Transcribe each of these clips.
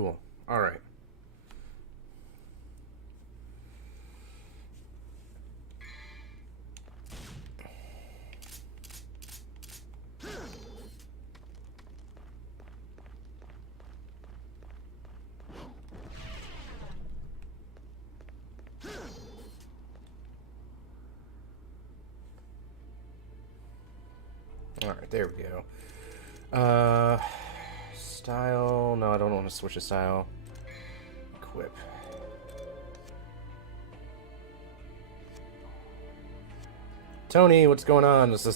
cool. All right. All right, there we go. Style. No, I don't want to switch a style. Equip. Tony, what's going on? Is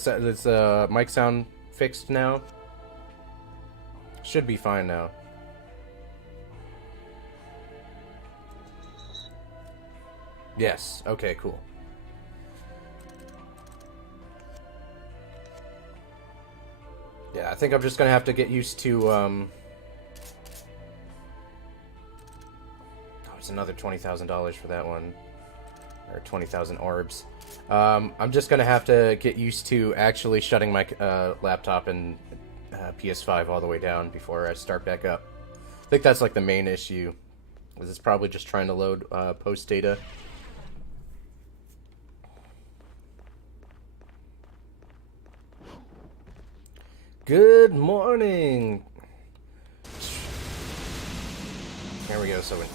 mic sound fixed now? Should be fine now. Yes. Okay, cool. Yeah, I think I'm just gonna have to get used to, Oh, it's another $20,000 for that one. Or 20,000 orbs. I'm just gonna have to get used to actually shutting my laptop and PS5 all the way down before I start back up. I think that's like the main issue. Is it's probably just trying to load post data. Good morning. There we go. So we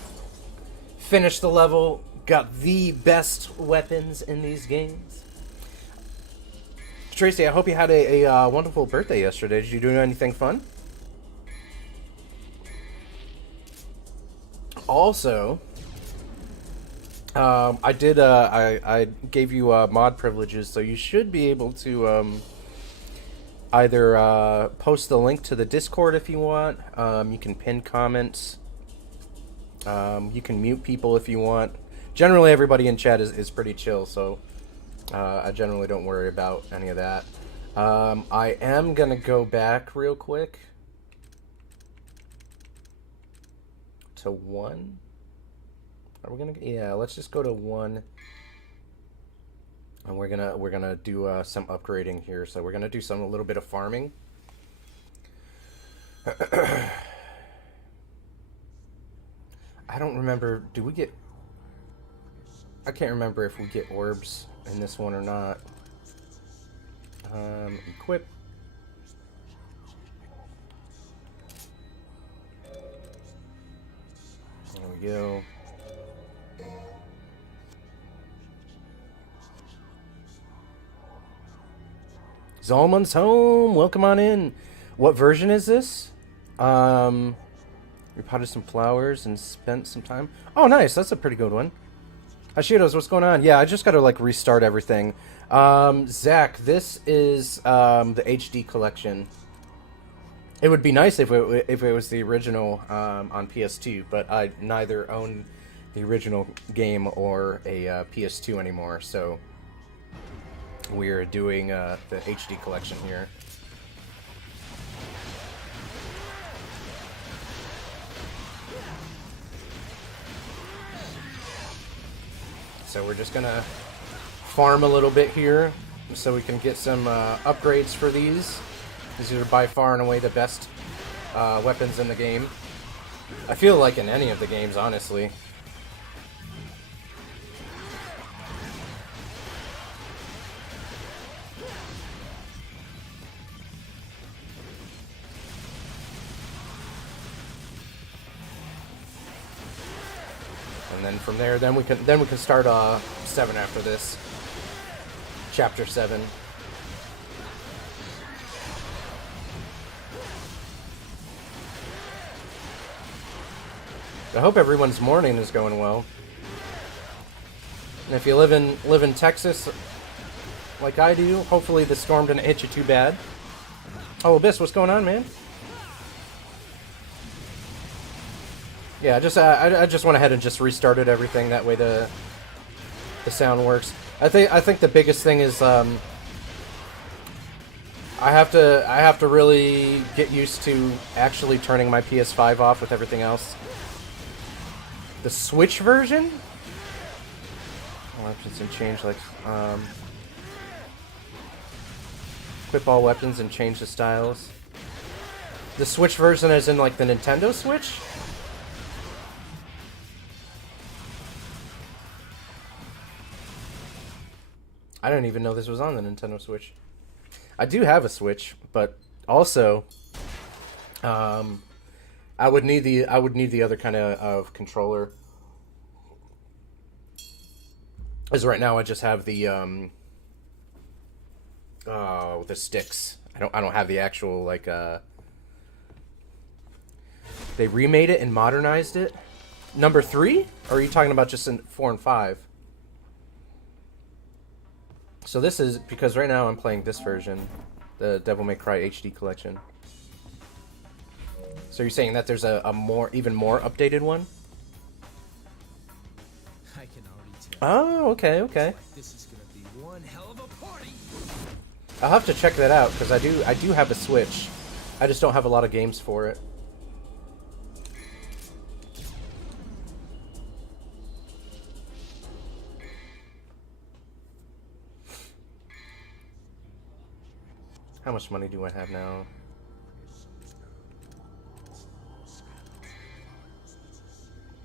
finished the level. Got the best weapons in these games. Tracy, I hope you had a wonderful birthday yesterday. Did you do anything fun? Also, I did. I gave you mod privileges, so you should be able to either post the link to the Discord if you want. You can pin comments. You can mute people if you want. Generally, everybody in chat is pretty chill, so I generally don't worry about any of that. I am gonna go back real quick to 1. Are we gonna? Yeah, let's just go to 1, and we're gonna do some upgrading here. So we're gonna do a little bit of farming. I don't remember. Do we get? I can't remember if we get orbs in this one or not. Equip. There we go. Zalman's home. Welcome on in. What version is this? We potted some flowers and spent some time. Oh, nice. That's a pretty good one. Hashidos, what's going on? Yeah, I just got to like restart everything. Zach, this is the HD collection. It would be nice if it was the original on PS2, but I neither own the original game or a PS2 anymore, so we're doing the HD collection here. So we're just gonna farm a little bit here so we can get some upgrades for these. These are by far and away the best weapons in the game. I feel like in any of the games, honestly. And then from there, then we can start 7 after this. Chapter 7. I hope everyone's morning is going well. And if you live in Texas, like I do, hopefully the storm didn't hit you too bad. Oh, Abyss, what's going on, man? Yeah, I just went ahead and just restarted everything. That way the sound works. I think the biggest thing is I have to really get used to actually turning my PS5 off with everything else. The Switch version? Weapons and change like equip all weapons and change the styles. The Switch version is in like the Nintendo Switch? I didn't even know this was on the Nintendo Switch. I do have a Switch, but also, I would need the other kind of controller. As right now, I just have the sticks. I don't have the actual like. They remade it and modernized it. Number 3, or are you talking about just in 4 and 5? So this is because right now I'm playing this version, the Devil May Cry HD collection. So you're saying that there's a even more updated one? I can already tell. Oh, okay, okay. This is gonna be one hell of a party. I'll have to check that out because I do have a Switch. I just don't have a lot of games for it. How much money do I have now?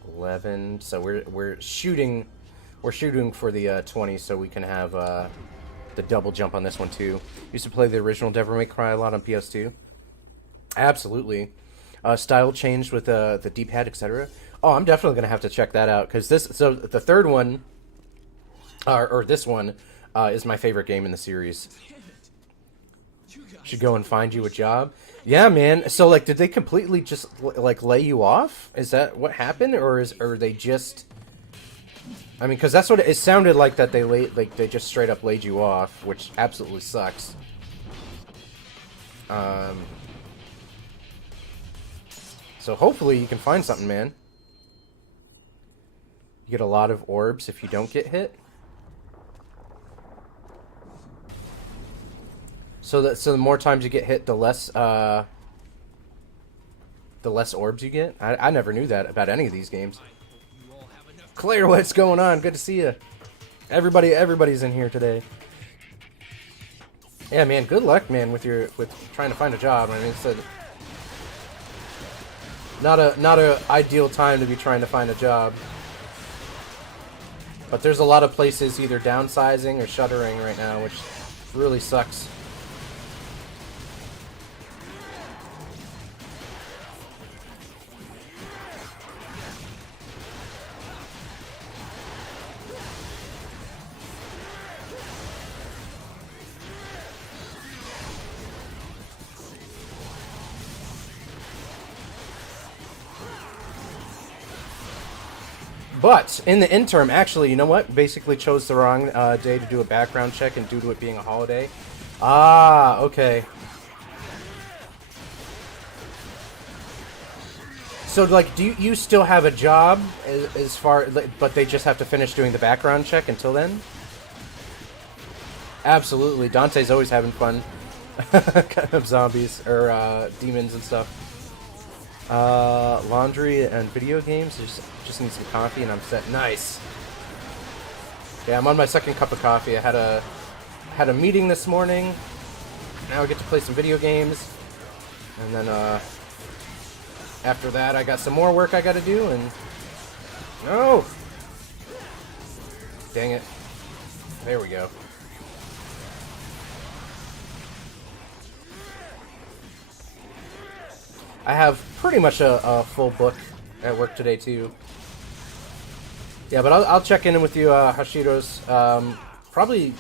$11. So we're shooting for the 20, so we can have the double jump on this one too. Used to play the original Devil May Cry a lot on PS2. Absolutely. Style changed with the D-pad, etc. Oh, I'm definitely gonna have to check that out because so the third one, or this one, is my favorite game in the series. Should go and find you a job. Yeah, man. So, like, did they completely just, like, lay you off? Is that what happened? Or they just... I mean, because that's what it sounded like, that they just straight up laid you off, which absolutely sucks. So hopefully you can find something, man. You get a lot of orbs if you don't get hit. So the more times you get hit, the less orbs you get. I never knew that about any of these games. Claire, what's going on? Good to see you. Everybody's in here today. Yeah, man. Good luck, man, with trying to find a job. I mean, it's not a ideal time to be trying to find a job. But there's a lot of places either downsizing or shuttering right now, which really sucks. But in the interim, actually, you know what? Basically chose the wrong day to do a background check, and due to it being a holiday. Ah, okay. So, like, do you still have a job as far, but they just have to finish doing the background check until then? Absolutely. Dante's always having fun. Kind of zombies or demons and stuff. Laundry and video games. Just need some coffee and I'm set. Nice. Yeah, I'm on my second cup of coffee. I had a meeting this morning. Now I get to play some video games, and then after that I got some more work I got to do. And no, dang it. There we go. I have pretty much a full book at work today too. Yeah, but I'll check in with you, Hashiros, probably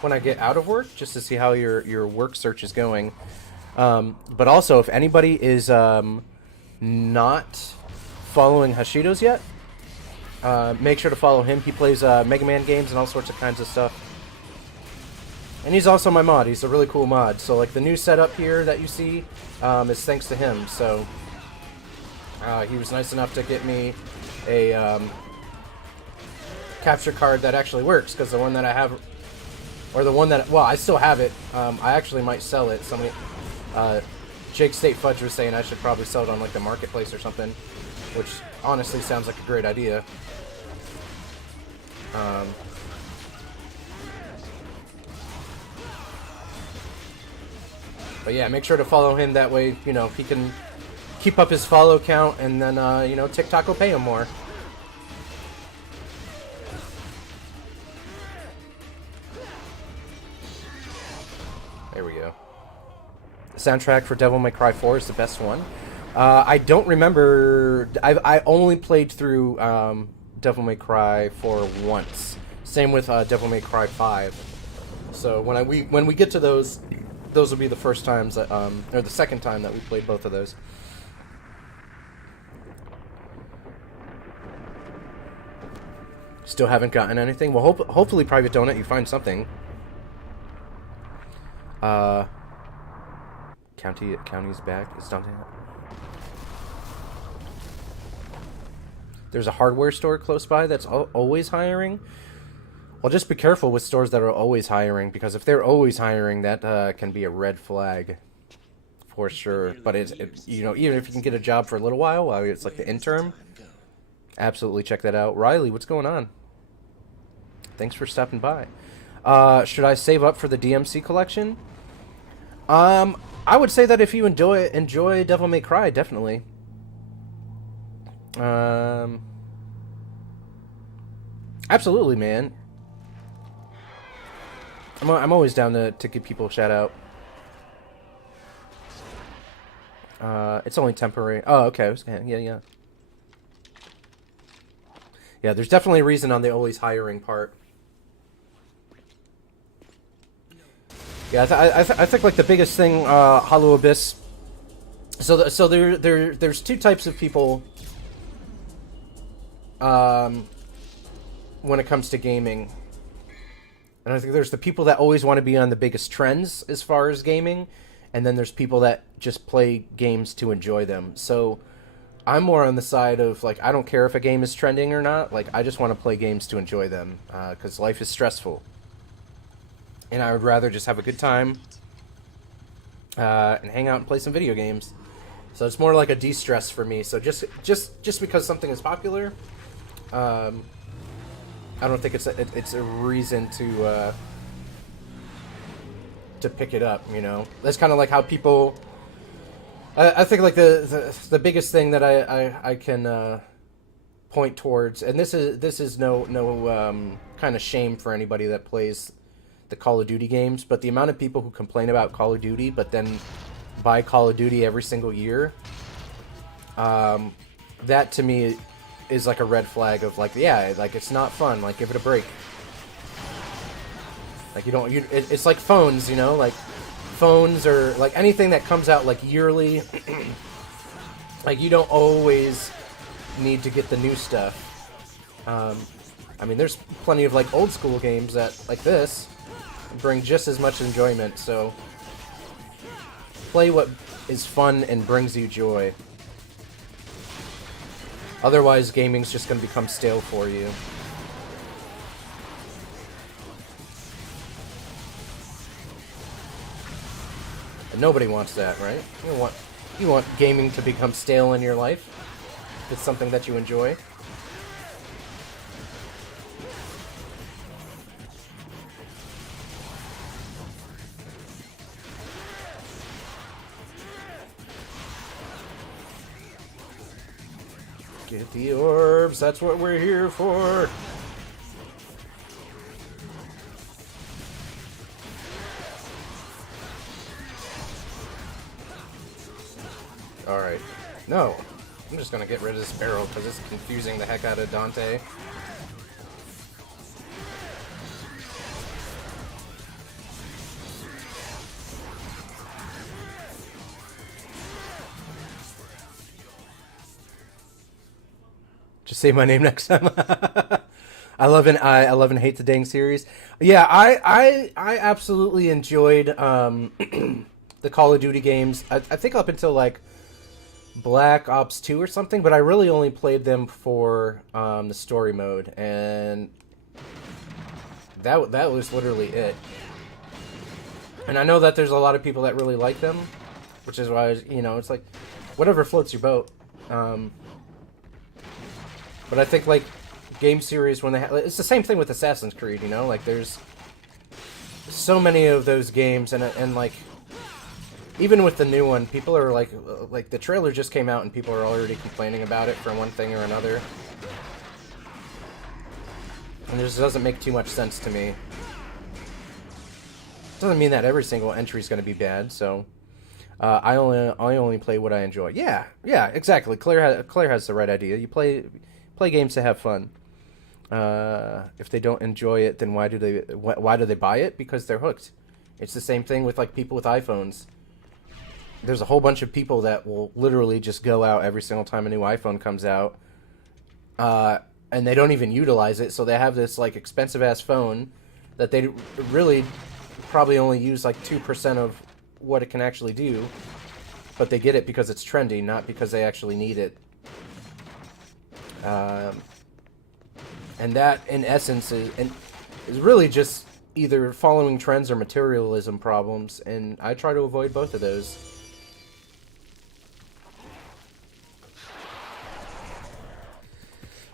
when I get out of work, just to see how your work search is going. But also, if anybody is not following Hashiros yet, make sure to follow him. He plays Mega Man games and all sorts of kinds of stuff. And he's also my mod. He's a really cool mod. So, like, the new setup here that you see is thanks to him. So, he was nice enough to get me a capture card that actually works, because the one that I have, or the one that, well, I still have it. I actually might sell it. Somebody, Jake State Fudge was saying I should probably sell it on, like, the marketplace or something, which honestly sounds like a great idea. But yeah, make sure to follow him. That way, you know, he can keep up his follow count, and then, you know, TikTok will pay him more. There we go. The soundtrack for Devil May Cry 4 is the best one. I don't remember. I only played through Devil May Cry 4 once. Same with Devil May Cry 5. So when we get to those will be the first times that, or the second time that we played both of those. Still haven't gotten anything. Well, hopefully, Private Donut, you find something. County's back. Is Dante out? There's a hardware store close by that's always hiring. Well, just be careful with stores that are always hiring, because if they're always hiring, that can be a red flag, for sure. But you know, even if you can get a job for a little while it's like the interim, absolutely check that out. Riley, what's going on? Thanks for stopping by. Should I save up for the DMC collection? I would say that if you enjoy Devil May Cry, definitely. Absolutely, man. I'm always down to give people a shout out. It's only temporary. Oh, okay. Yeah. Yeah, there's definitely a reason on the always hiring part. Yeah, I think like the biggest thing, Hollow Abyss. So there's two types of people. When it comes to gaming. And I think there's the people that always want to be on the biggest trends as far as gaming, and then there's people that just play games to enjoy them. So I'm more on the side of, like, I don't care if a game is trending or not. Like, I just want to play games to enjoy them, because life is stressful. And I would rather just have a good time and hang out and play some video games. So it's more like a de-stress for me. So just because something is popular, I don't think it's a reason to pick it up. You know, that's kind of like how people. I think like the biggest thing that I can point towards, and this is no kind of shame for anybody that plays the Call of Duty games, but the amount of people who complain about Call of Duty but then buy Call of Duty every single year, that to me is like a red flag of like, yeah, like it's not fun, like give it a break. Like it's like phones, you know, like phones or like anything that comes out like yearly. Like you don't always need to get the new stuff. I mean, there's plenty of like old school games that like this bring just as much enjoyment. So play what is fun and brings you joy. Otherwise, gaming's just going to become stale for you. And nobody wants that, right? You want gaming to become stale in your life. It's something that you enjoy. Get the orbs, that's what we're here for. Alright. No. I'm just gonna get rid of this barrel because it's confusing the heck out of Dante. Just say my name next time. I love and hate the dang series. Yeah, I absolutely enjoyed the Call of Duty games. I think up until like Black Ops 2 or something, but I really only played them for the story mode, and that was literally it. And I know that there's a lot of people that really like them, which is why it's like whatever floats your boat. But I think, like, game series, when it's the same thing with Assassin's Creed, you know? Like, there's so many of those games, and like, even with the new one, people are, like, the trailer just came out, and people are already complaining about it for one thing or another. And it just doesn't make too much sense to me. Doesn't mean that every single entry is going to be bad. So I only play what I enjoy. Yeah, yeah, exactly. Claire has the right idea. You play games to have fun. If they don't enjoy it, then why do they buy it? Because they're hooked. It's the same thing with like people with iPhones. There's a whole bunch of people that will literally just go out every single time a new iPhone comes out, and they don't even utilize it. So they have this like expensive ass phone that they really probably only use like 2% of what it can actually do, but they get it because it's trendy, not because they actually need it. And that, in essence, is really just either following trends or materialism problems, and I try to avoid both of those.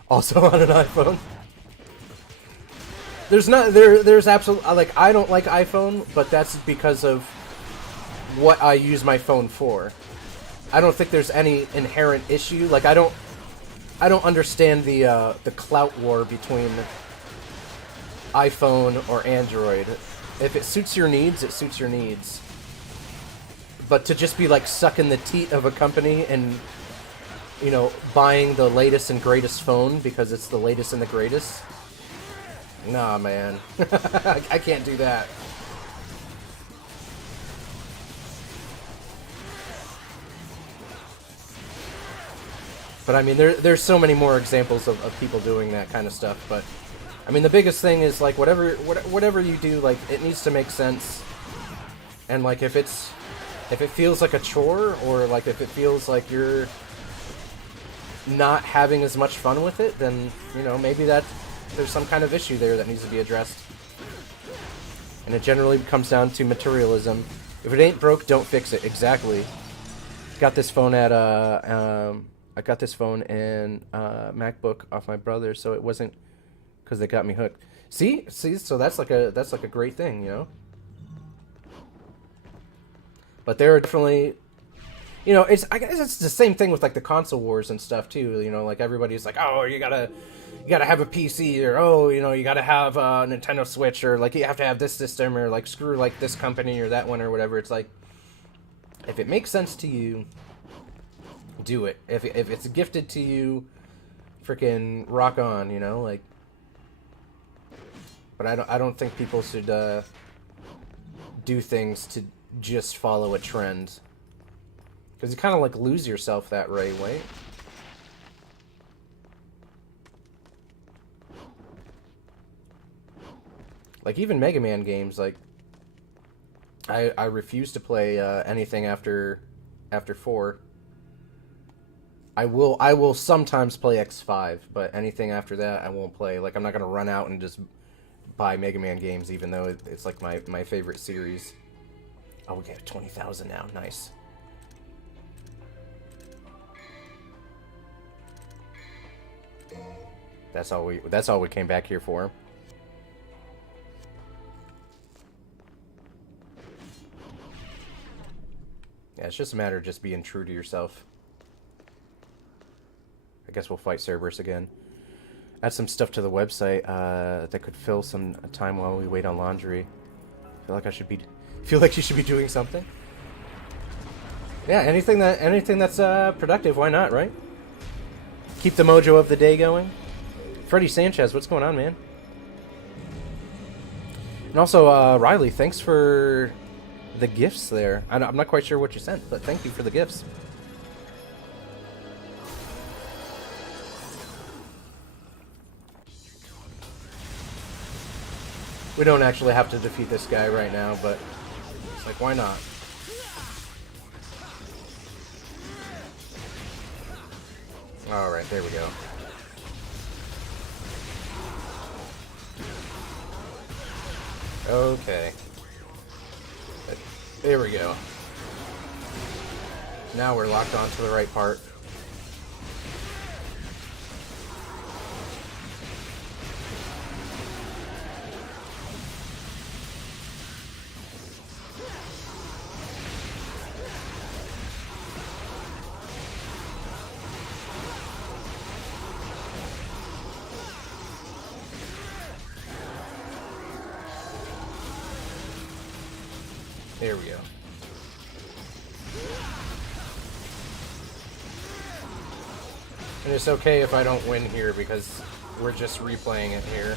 Also on an iPhone. There's absolutely, like, I don't like iPhone, but that's because of what I use my phone for. I don't think there's any inherent issue. Like, I don't understand the clout war between iPhone or Android. If it suits your needs, it suits your needs. But to just be like sucking the teat of a company and, you know, buying the latest and greatest phone because it's the latest and the greatest, nah, man. I can't do that. But I mean, there's so many more examples of people doing that kind of stuff. But I mean, the biggest thing is like whatever you do, like it needs to make sense. And like if it feels like a chore, or like if it feels like you're not having as much fun with it, then you know maybe there's some kind of issue there that needs to be addressed. And it generally comes down to materialism. If it ain't broke, don't fix it. Exactly. Got this phone at I got this phone and MacBook off my brother, so it wasn't because they got me hooked. See, so that's like a great thing, you know. But there are definitely, you know, I guess it's the same thing with like the console wars and stuff too. You know, like everybody's like, oh, you gotta have a PC, or oh, you know, you gotta have a Nintendo Switch, or like you have to have this system, or like screw like this company or that one or whatever. It's like, if it makes sense to you, do it. If it's gifted to you, freaking rock on, you know, like. But I don't think people should do things to just follow a trend, because you kind of like lose yourself that way, right? Like even Mega Man games, like I refuse to play anything after 4. I will sometimes play X5, but anything after that I won't play. Like I'm not gonna run out and just buy Mega Man games, even though it's like my favorite series. Oh, we get 20,000 now. Nice. That's all we came back here for. Yeah, it's just a matter of just being true to yourself. I guess we'll fight Cerberus again. Add some stuff to the website that could fill some time while we wait on laundry. Feel like you should be doing something. Yeah, anything that's productive, why not, right? Keep the mojo of the day going. Freddie Sanchez, what's going on, man? And also, Riley, thanks for the gifts there. I'm not quite sure what you sent, but thank you for the gifts. We don't actually have to defeat this guy right now, but it's like, why not? Alright, there we go. Okay. There we go. Now we're locked onto the right part. There we go. And it's okay if I don't win here because we're just replaying it here.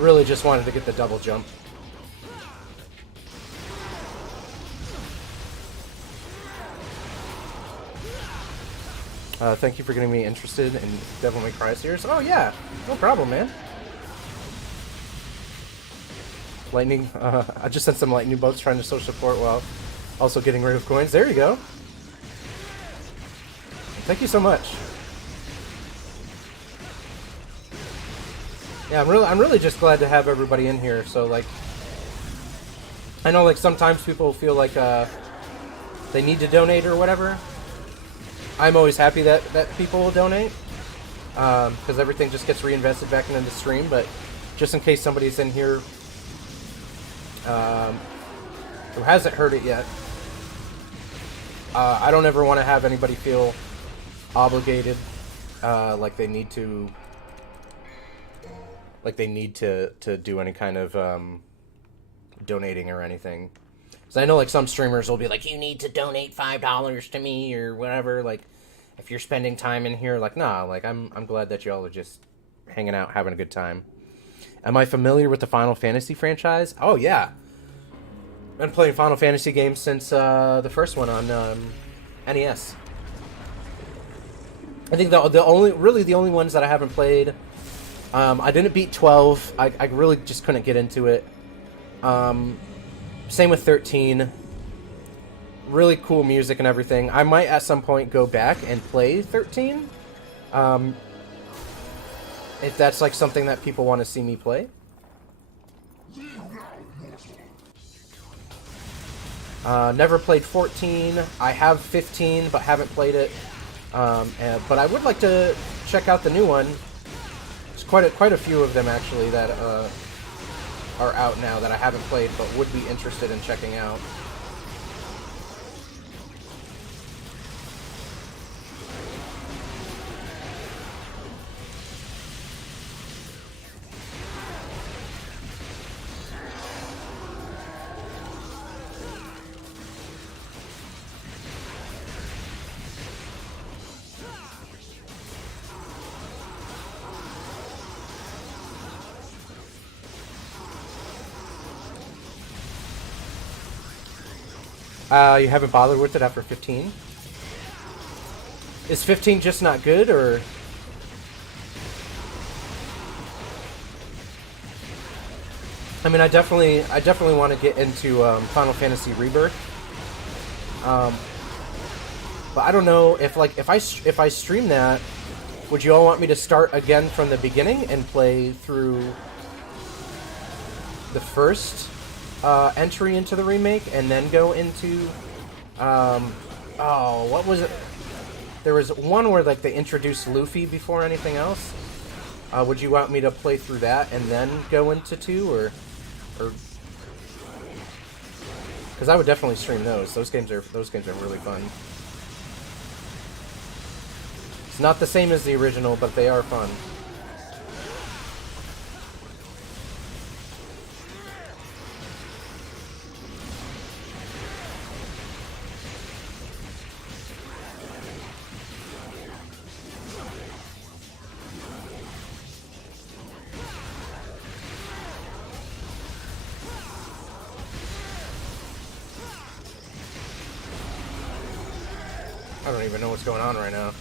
Really just wanted to get the double jump. Thank you for getting me interested in Devil May Cry series. Oh yeah, no problem, man. Lightning, I just sent some lightning bolts trying to show support while also getting rid of coins. There you go. Thank you so much. Yeah, I'm really just glad to have everybody in here. So like, I know like sometimes people feel like they need to donate or whatever. I'm always happy that people will donate because everything just gets reinvested back into the stream. But just in case somebody's in here who hasn't heard it yet, I don't ever want to have anybody feel obligated, like they need to do any kind of donating or anything. So I know like some streamers will be like, you need to donate $5 to me or whatever. Like, if you're spending time in here, like, nah. Like, I'm glad that y'all are just hanging out, having a good time. Am I familiar with the Final Fantasy franchise? Oh yeah, been playing Final Fantasy games since the first one on NES. I think the only ones that I haven't played. I didn't beat 12. I really just couldn't get into it. Same with 13. Really cool music and everything. I might at some point go back and play 13. If that's like something that people want to see me play. Never played 14. I have 15, but haven't played it. But I would like to check out the new one. There's quite a few of them actually that are out now that I haven't played, but would be interested in checking out. You haven't bothered with it after 15? Is 15 just not good, or...? I mean, I definitely want to get into Final Fantasy Rebirth. But I don't know if I stream that, would you all want me to start again from the beginning and play through the first entry into the remake and then go into what was it? There was one where like they introduced Luffy before anything else. Would you want me to play through that and then go into 2 or because I would definitely stream those. Those games are really fun. It's not the same as the original, but they are fun. I don't even know what's going on right now.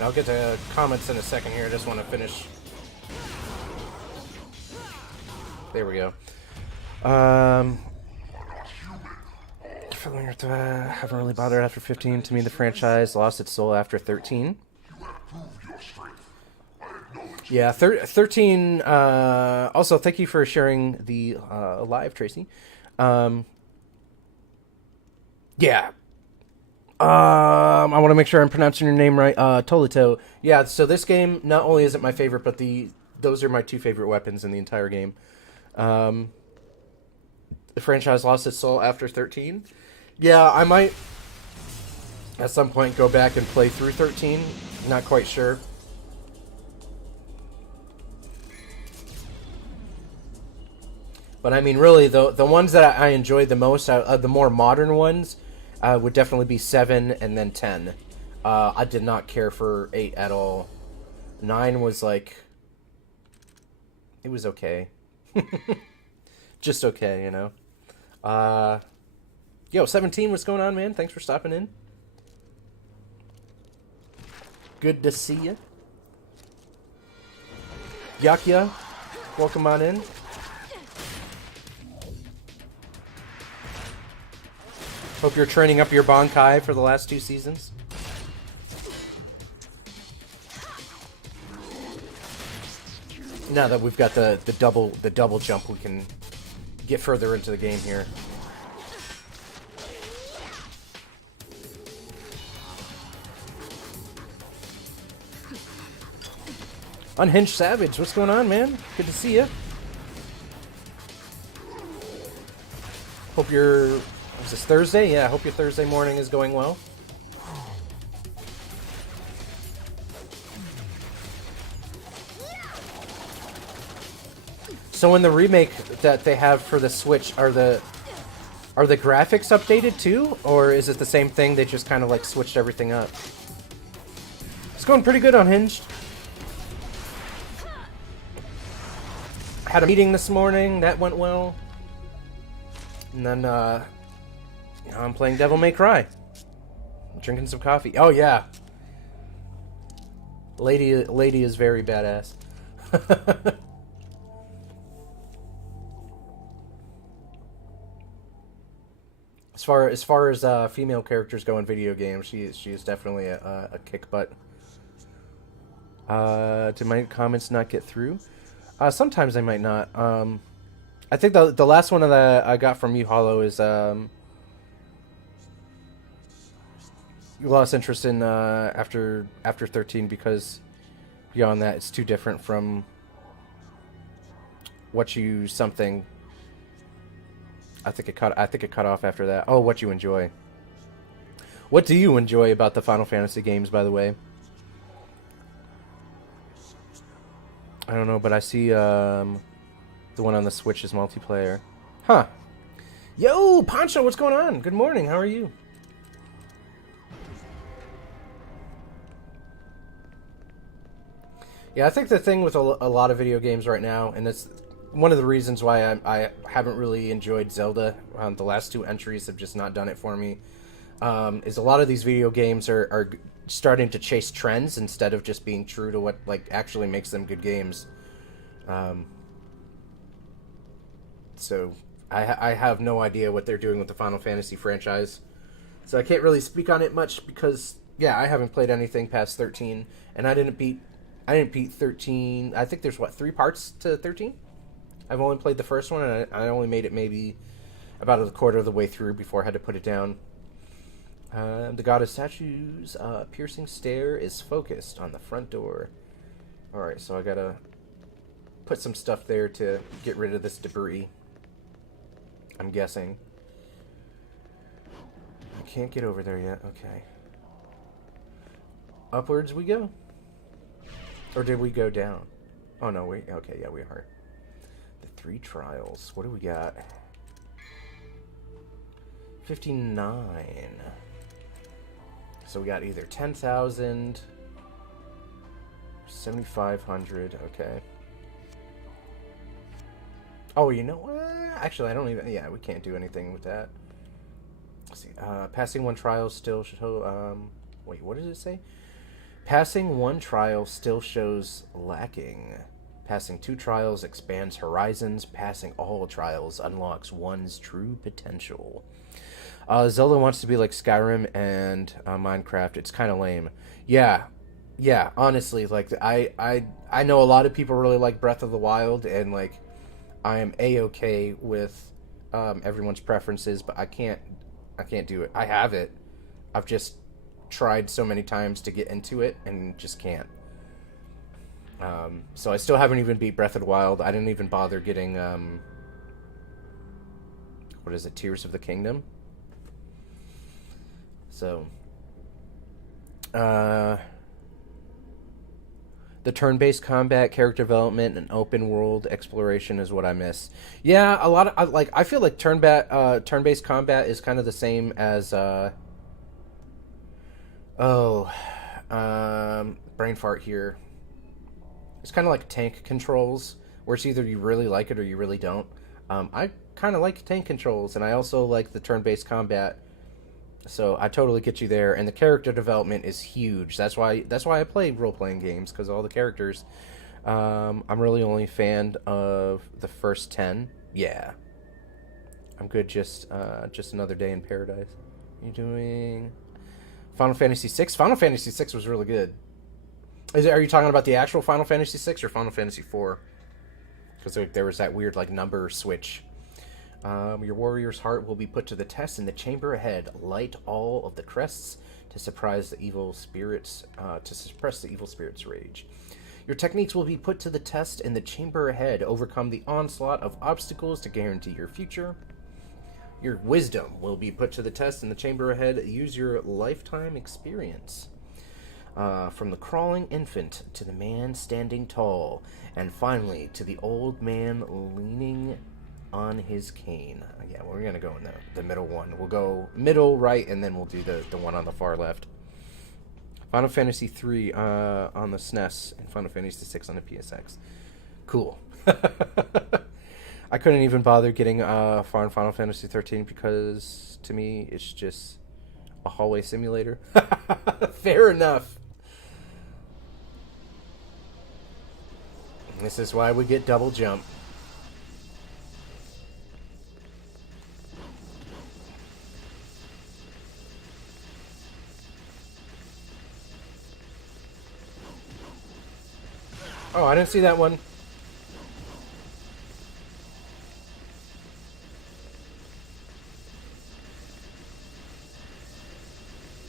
I'll get to comments in a second here. I just want to finish. There we go. Haven't really bothered after 15. To me, the franchise lost its soul after 13. Yeah, 13. Also, thank you for sharing the live, Tracy. Yeah, I want to make sure I'm pronouncing your name right. Tolito. Yeah. So this game, not only is it my favorite, but those are my two favorite weapons in the entire game. Um, the franchise lost its soul after 13. Yeah, I might at some point go back and play through 13. Not quite sure. But I mean, really, the ones that I enjoyed the most, the more modern ones, would definitely be 7 and then 10. I did not care for 8 at all. 9 was like, it was okay. Just okay, you know. Yo, 17, what's going on, man? Thanks for stopping in. Good to see you. Yakya, welcome on in. Hope you're training up your Bankai for the last 2 seasons. Now that we've got the double jump, we can get further into the game here. Unhinged Savage, what's going on, man? Good to see you. Hope your... Is this Thursday? Yeah, I hope your Thursday morning is going well. So in the remake that they have for the Switch, are the graphics updated too? Or is it the same thing, they just kind of like switched everything up? It's going pretty good on Hinged. Had a meeting this morning, that went well. And then, now I'm playing Devil May Cry. Drinking some coffee. Oh, yeah. Lady is very badass. As far as female characters go in video games, she is definitely a kick butt. Did my comments not get through? Sometimes they might not. I think the last one that I got from you, Hollow, is you lost interest in after 13 because beyond that it's too different from what you something. I think it cut off after that. Oh, what you enjoy. What do you enjoy about the Final Fantasy games, by the way? I don't know, but I see the one on the Switch is multiplayer. Huh. Yo, Poncho, what's going on? Good morning. How are you? Yeah, I think the thing with a lot of video games right now, and it's one of the reasons why I haven't really enjoyed Zelda. The last 2 entries have just not done it for me. Is a lot of these video games are starting to chase trends instead of just being true to what like actually makes them good games. So I have no idea what they're doing with the Final Fantasy franchise. So I can't really speak on it much because yeah, I haven't played anything past 13, and I didn't beat 13. I think there's 3 parts to 13. I've only played the first one, and I only made it maybe about a quarter of the way through before I had to put it down. The Goddess Statue's piercing stare is focused on the front door. Alright, so I gotta put some stuff there to get rid of this debris. I'm guessing. I can't get over there yet. Okay. Upwards we go. Or did we go down? Oh no, okay, yeah, we are. The 3 trials. What do we got? 59. So we got either 10,000, 7,500. Okay. Oh, you know what? Actually, I don't even. Yeah, we can't do anything with that. Let's see. Passing 1 trial still show. Wait, what does it say? Passing 1 trial still shows lacking. Passing 2 trials expands horizons. Passing all trials unlocks one's true potential. Zelda wants to be like Skyrim and Minecraft. It's kind of lame. Yeah. Honestly, like I know a lot of people really like Breath of the Wild, and like I am a-okay with everyone's preferences, but I can't do it. I have it. I've just tried so many times to get into it and just can't. So I still haven't even beat Breath of the Wild. I didn't even bother getting, what is it, Tears of the Kingdom? So, the turn-based combat, character development, and open world exploration is what I miss. Yeah, a lot of I feel like turn-based combat is kind of the same as brain fart here. It's kind of like tank controls, where it's either you really like it or you really don't. I kind of like tank controls, and I also like the turn-based combat. So I totally get you there, and the character development is huge. That's why I play role-playing games, because all the characters. I'm really only a fan of the first 10. Yeah, I'm good. Just another day in paradise. You doing Final Fantasy VI? Final Fantasy VI was really good. Are you talking about the actual Final Fantasy VI or Final Fantasy IV? Because there was that weird number switch. Your warrior's heart will be put to the test in the chamber ahead. Light all of the crests to suppress the evil spirits' rage. Your techniques will be put to the test in the chamber ahead. Overcome the onslaught of obstacles to guarantee your future. Your wisdom will be put to the test in the chamber ahead. Use your lifetime experience. From the crawling infant to the man standing tall, and finally to the old man leaning on his cane. Yeah, we're gonna go in the middle one. We'll go middle, right, and then we'll do the one on the far left. Final Fantasy 3 on the SNES and Final Fantasy 6 on the PSX. Cool. I couldn't even bother getting Final Fantasy 13 because to me it's just a hallway simulator. Fair enough. This is why we get double jump. Oh, I didn't see that one.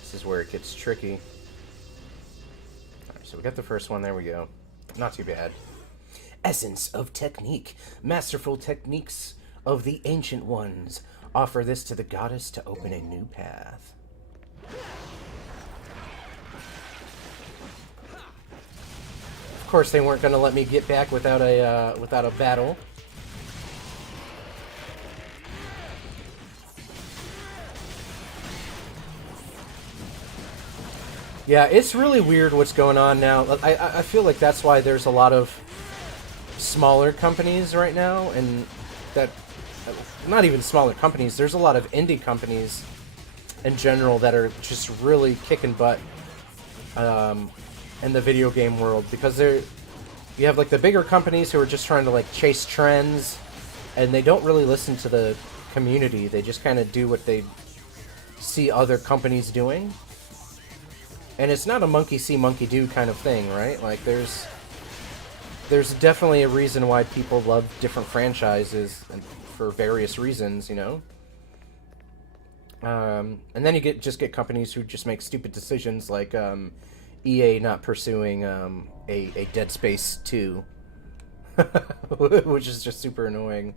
This is where it gets tricky. Alright, so we got the first one. There we go. Not too bad. Essence of technique. Masterful techniques of the ancient ones. Offer this to the goddess to open a new path. Of course, they weren't going to let me get back without a battle. Yeah, it's really weird what's going on now. I feel like that's why there's a lot of smaller companies right now, and that not even smaller companies. There's a lot of indie companies in general that are just really kicking butt. In the video game world, because you have the bigger companies who are just trying to chase trends, and they don't really listen to the community. They just kind of do what they see other companies doing, and it's not a monkey see monkey do kind of thing, right? There's definitely a reason why people love different franchises, and for various reasons, you know. And then you just get companies who just make stupid decisions, like EA not pursuing a Dead Space 2, which is just super annoying.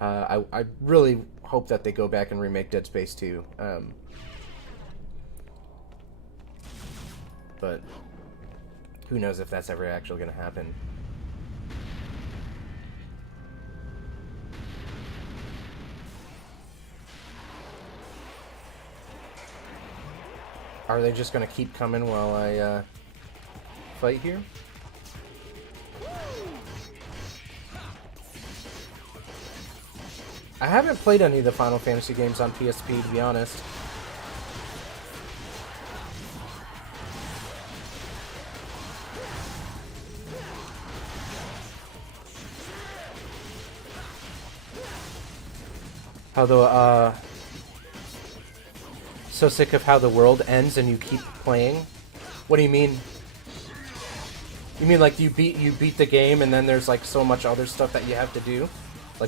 I really hope that they go back and remake Dead Space 2. But who knows if that's ever actually going to happen. Are they just going to keep coming while I fight here? I haven't played any of the Final Fantasy games on PSP, to be honest. Although, so sick of how the world ends and you keep playing. What do you mean? You mean you beat the game and then there's so much other stuff that you have to do?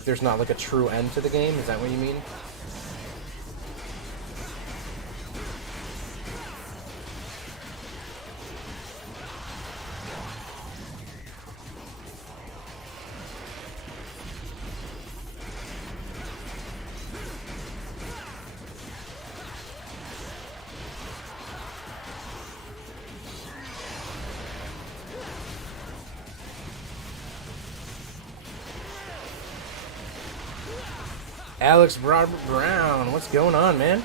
There's not a true end to the game? Is that what you mean? Alex Brown, what's going on, man?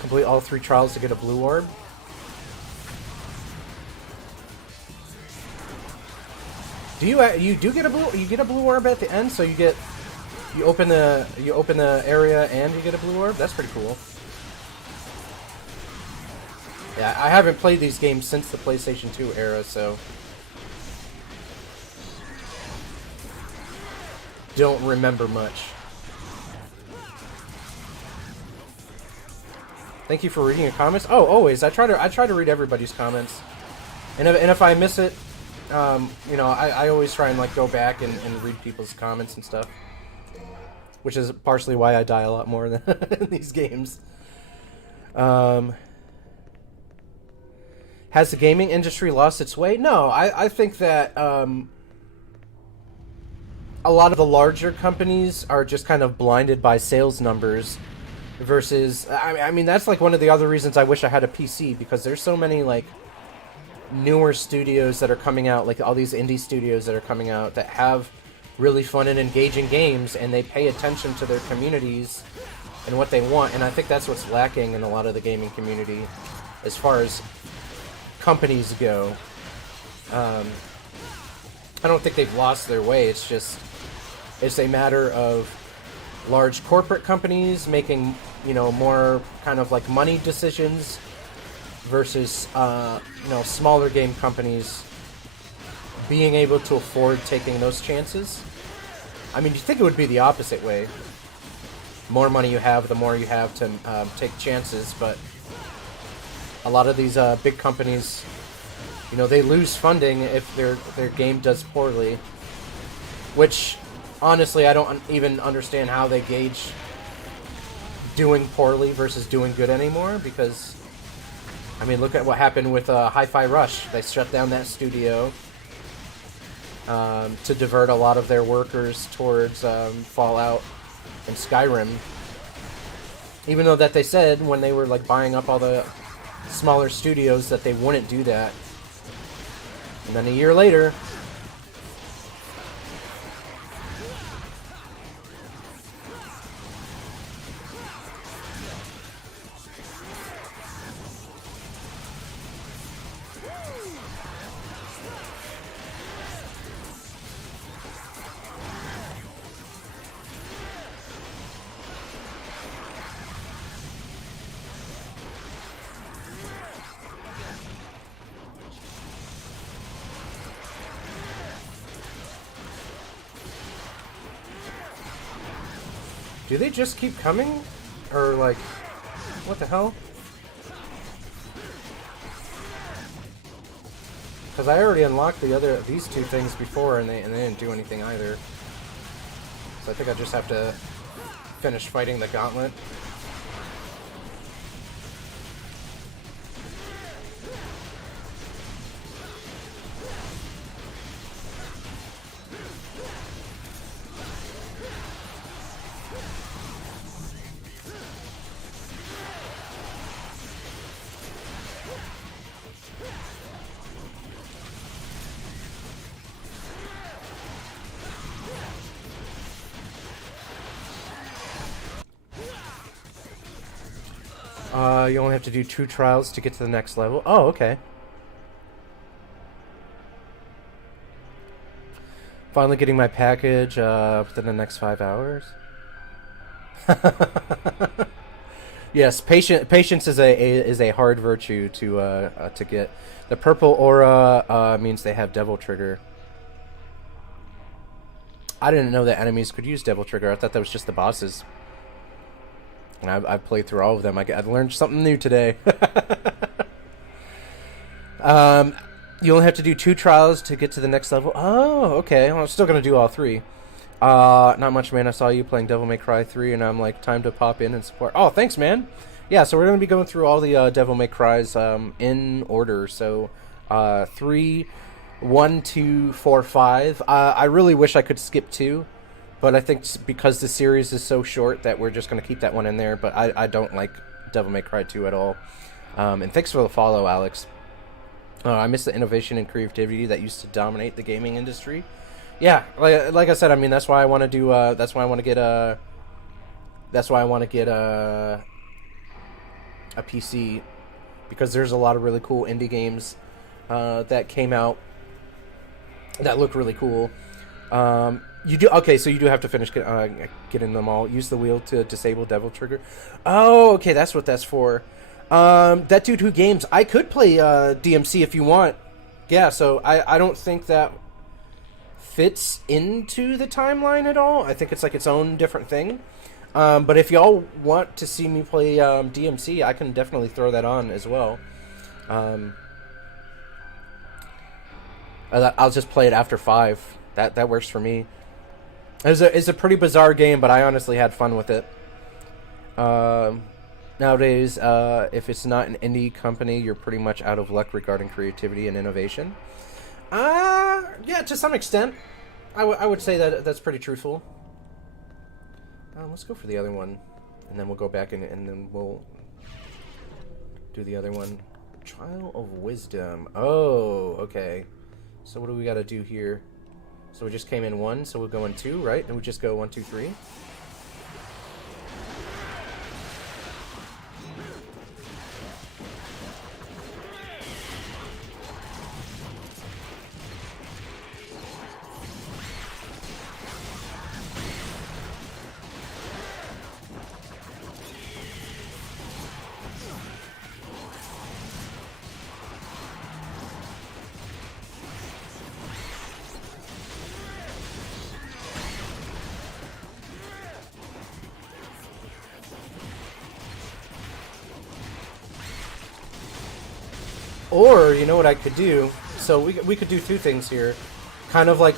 Complete all 3 trials to get a blue orb. Do you do get a blue orb at the end? So you open the area and you get a blue orb. That's pretty cool. Yeah, I haven't played these games since the PlayStation 2 era, so don't remember much. Thank you for reading your comments. Oh, always. I try to read everybody's comments, and if I miss it, you know, I always try and like go back and read people's comments and stuff, which is partially why I die a lot more than in these games. Has the gaming industry lost its way? No, I think that a lot of the larger companies are just kind of blinded by sales numbers versus... I mean, that's like one of the other reasons I wish I had a PC, because there's so many like newer studios that are coming out, like all these indie studios that are coming out that have really fun and engaging games, and they pay attention to their communities and what they want, and I think that's what's lacking in a lot of the gaming community as far as companies go. I don't think they've lost their way. It's a matter of large corporate companies making, you know, more kind of like money decisions versus you know, smaller game companies being able to afford taking those chances. I mean, you think it would be the opposite way. More money you have, the more you have to take chances, but a lot of these big companies, you know, they lose funding if their game does poorly, which honestly I don't even understand how they gauge doing poorly versus doing good anymore, because I mean, look at what happened with Hi-Fi Rush. They shut down that studio to divert a lot of their workers towards Fallout and Skyrim, even though that they said when they were like buying up all the smaller studios that they wouldn't do that. And then a year later, do they just keep coming? Or like, what the hell? Because I already unlocked these 2 things before, and they didn't do anything either. So I think I just have to finish fighting the gauntlet. You only have to do 2 trials to get to the next level. Oh, okay. Finally getting my package within the next 5 hours. Yes, patience is a hard virtue to get. The purple aura means they have Devil Trigger. I didn't know that enemies could use Devil Trigger. I thought that was just the bosses. And I've played through all of them. I learned something new today. You only have to do 2 trials to get to the next level. Oh, okay. Well, I'm still going to do all 3. Not much, man. I saw you playing Devil May Cry 3, and I'm like, time to pop in and support. Oh, thanks, man. Yeah, so we're going to be going through all the Devil May Cries in order. So 3, 1, 2, 4, 5. I really wish I could skip 2. But I think because the series is so short that we're just going to keep that one in there. But I don't like Devil May Cry 2 at all. And thanks for the follow, Alex. I miss the innovation and creativity that used to dominate the gaming industry. Yeah, like I said, I mean that's why I want to do. That's why I want to get a. That's why I want to get a PC, because there's a lot of really cool indie games that came out that look really cool. You do okay, so you do have to finish getting them all. Use the wheel to disable Devil Trigger. Oh, okay, that's what that's for. That dude who games, I could play DMC if you want. Yeah, so I don't think that fits into the timeline at all. I think it's like its own different thing. But if y'all want to see me play DMC, I can definitely throw that on as well. I'll just play it after 5. That works for me. It's a pretty bizarre game, but I honestly had fun with it. Nowadays, if it's not an indie company, you're pretty much out of luck regarding creativity and innovation. Yeah, to some extent. I would say that that's pretty truthful. Let's go for the other one. And then we'll go back and then we'll do the other one. Trial of Wisdom. Oh, okay. So what do we got to do here? So we just came in 1, so we'll go in 2, right? And we just go 1, 2, 3. Or, you know what I could do? So we could do 2 things here. Kind of like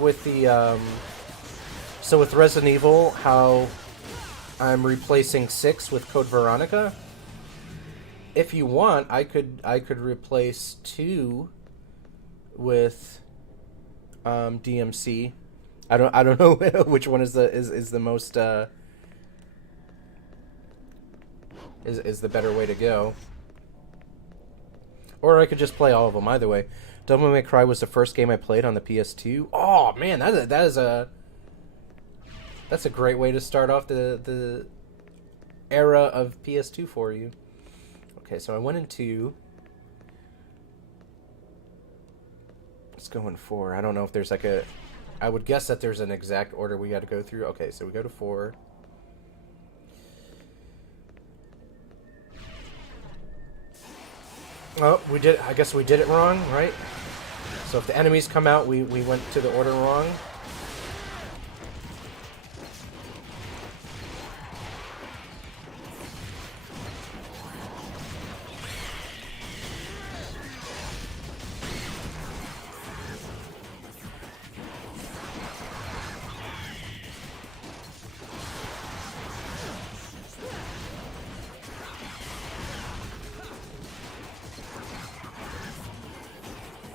with the so with Resident Evil, how I'm replacing 6 with Code Veronica. If you want, I could replace 2 with DMC. I don't know which one is the most is the better way to go. Or I could just play all of them. Either way, Devil May Cry was the first game I played on the PS2. Oh man, that's a great way to start off the era of PS2 for you. Okay, so I went into. Let's go in 4. I don't know if there's like a. I would guess that there's an exact order we got to go through. Okay, so we go to 4. Oh, we did. I guess we did it wrong, right? So if the enemies come out, we went to the order wrong.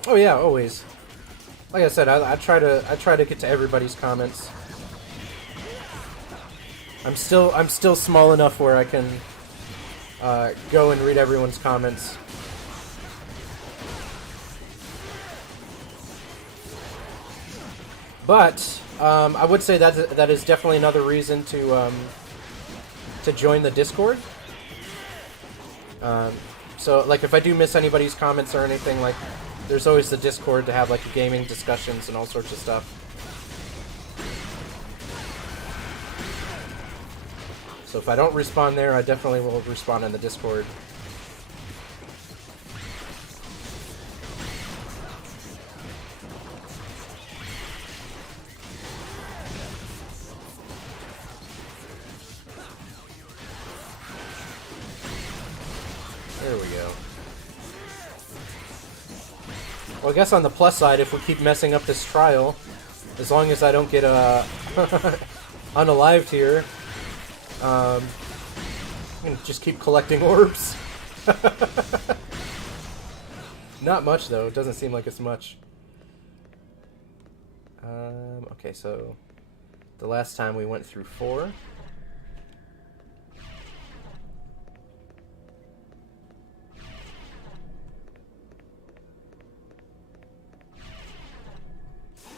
Oh yeah, always. Like I said, I try to get to everybody's comments. I'm still small enough where I can go and read everyone's comments. But I would say that is definitely another reason to join the Discord. So like if I do miss anybody's comments or anything, like there's always the Discord to have like gaming discussions and all sorts of stuff. So if I don't respond there, I definitely will respond in the Discord. There we go. Well, I guess on the plus side, if we keep messing up this trial, as long as I don't get unalived here, I'm gonna just keep collecting orbs. Not much though. It doesn't seem like it's much. Okay, so the last time we went through 4.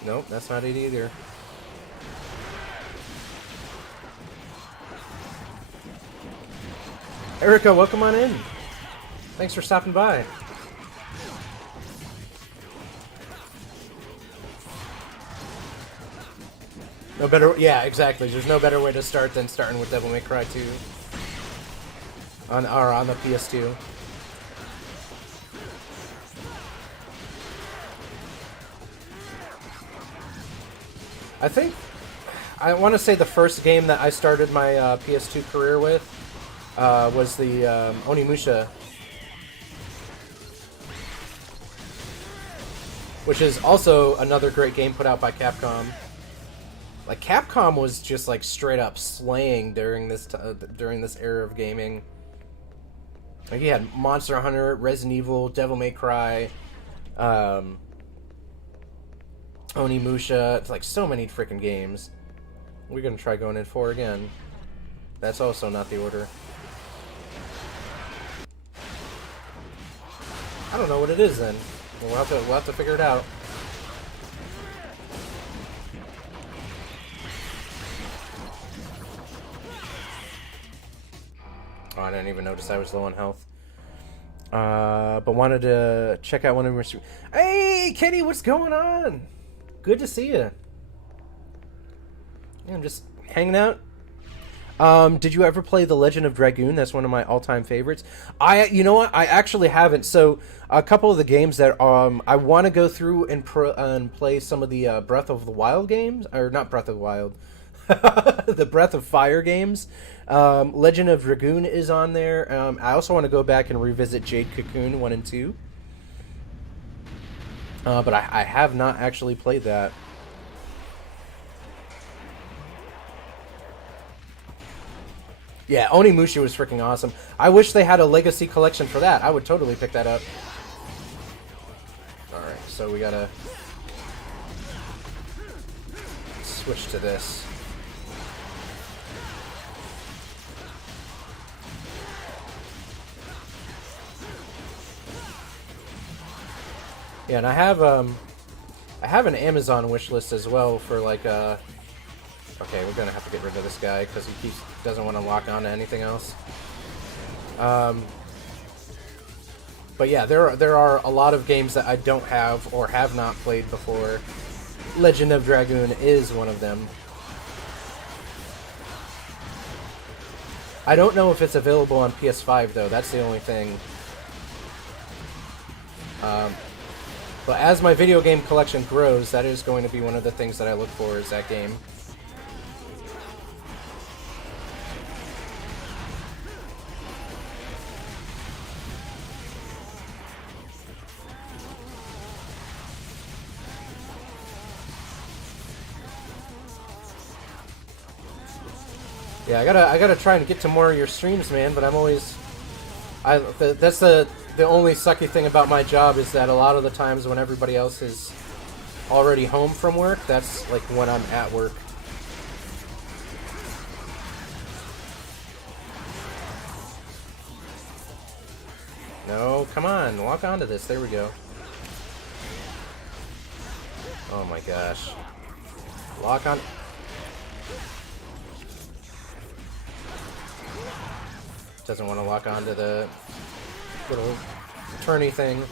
Nope, that's not it either. Erica, welcome on in. Thanks for stopping by. No better, yeah, exactly. There's no better way to start than starting with Devil May Cry 2 on the PS2. I think I want to say the first game that I started my PS2 career with was the Onimusha, which is also another great game put out by Capcom. Like, Capcom was just like straight up slaying during this era of gaming. Like, you had Monster Hunter, Resident Evil, Devil May Cry, Onimusha. It's like so many freaking games. We're gonna try going in 4 again. That's also not the order. I don't know what it is then. We'll have to figure it out. Oh, I didn't even notice I was low on health. But wanted to check out one of your... Hey, Kenny, what's going on? Good to see you. Yeah, I'm just hanging out. Did you ever play The Legend of Dragoon? That's one of my all-time favorites. You know what? I actually haven't. So, a couple of the games that I want to go through and play some of the Breath of the Wild games, or not Breath of the Wild, the Breath of Fire games. Legend of Dragoon is on there. I also want to go back and revisit Jade Cocoon 1 and 2. But I have not actually played that. Yeah, Onimusha was freaking awesome. I wish they had a Legacy Collection for that. I would totally pick that up. Alright, so we gotta switch to this. Yeah, and I have an Amazon wish list as well for like okay, we're gonna have to get rid of this guy because he doesn't want to lock on to anything else. But yeah, there are a lot of games that I don't have or have not played before. Legend of Dragoon is one of them. I don't know if it's available on PS5 though. That's the only thing. But as my video game collection grows, that is going to be one of the things that I look for, is that game. Yeah, I gotta try and get to more of your streams, man. But I'm always, that's the only sucky thing about my job, is that a lot of the times when everybody else is already home from work, that's like when I'm at work. No, come on, walk onto this. There we go. Oh my gosh. Lock on. Doesn't want to lock onto the little turny thing.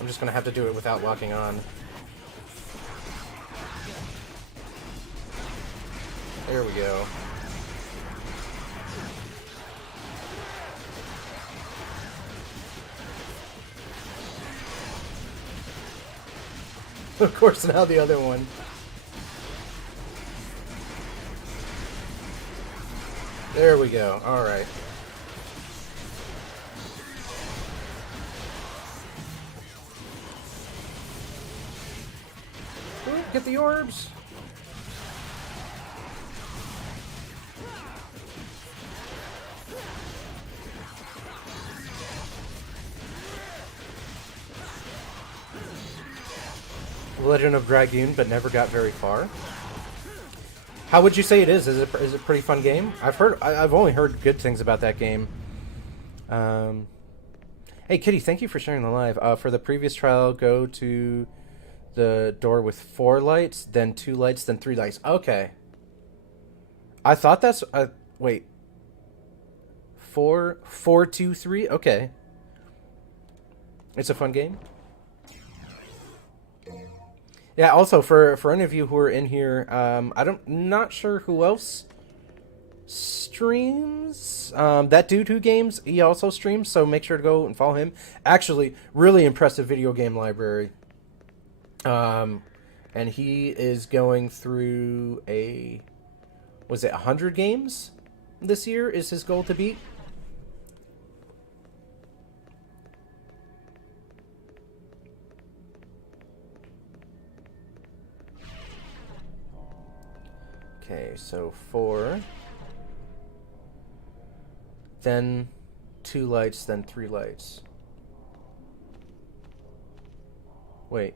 I'm just gonna have to do it without locking on. There we go. Of course, now the other one. There we go. Alright. Get the orbs! Legend of Dragoon, but never got very far. How would you say it is? Is it a pretty fun game? I've only heard good things about that game. And Hey, Kitty, thank you for sharing the live. For the previous trial, go to the door with 4 lights, then 2 lights, then 3 lights. Okay. I thought that's... wait. 4, 4, 2, 3? Okay. It's a fun game. Yeah, also, for any of you who are in here, not sure who else streams. That dude who games, he also streams, so make sure to go and follow him. Actually, really impressive video game library. And he is going through was it 100 games this year is his goal to beat? Okay, so 4, then 2 lights, then 3 lights. Wait.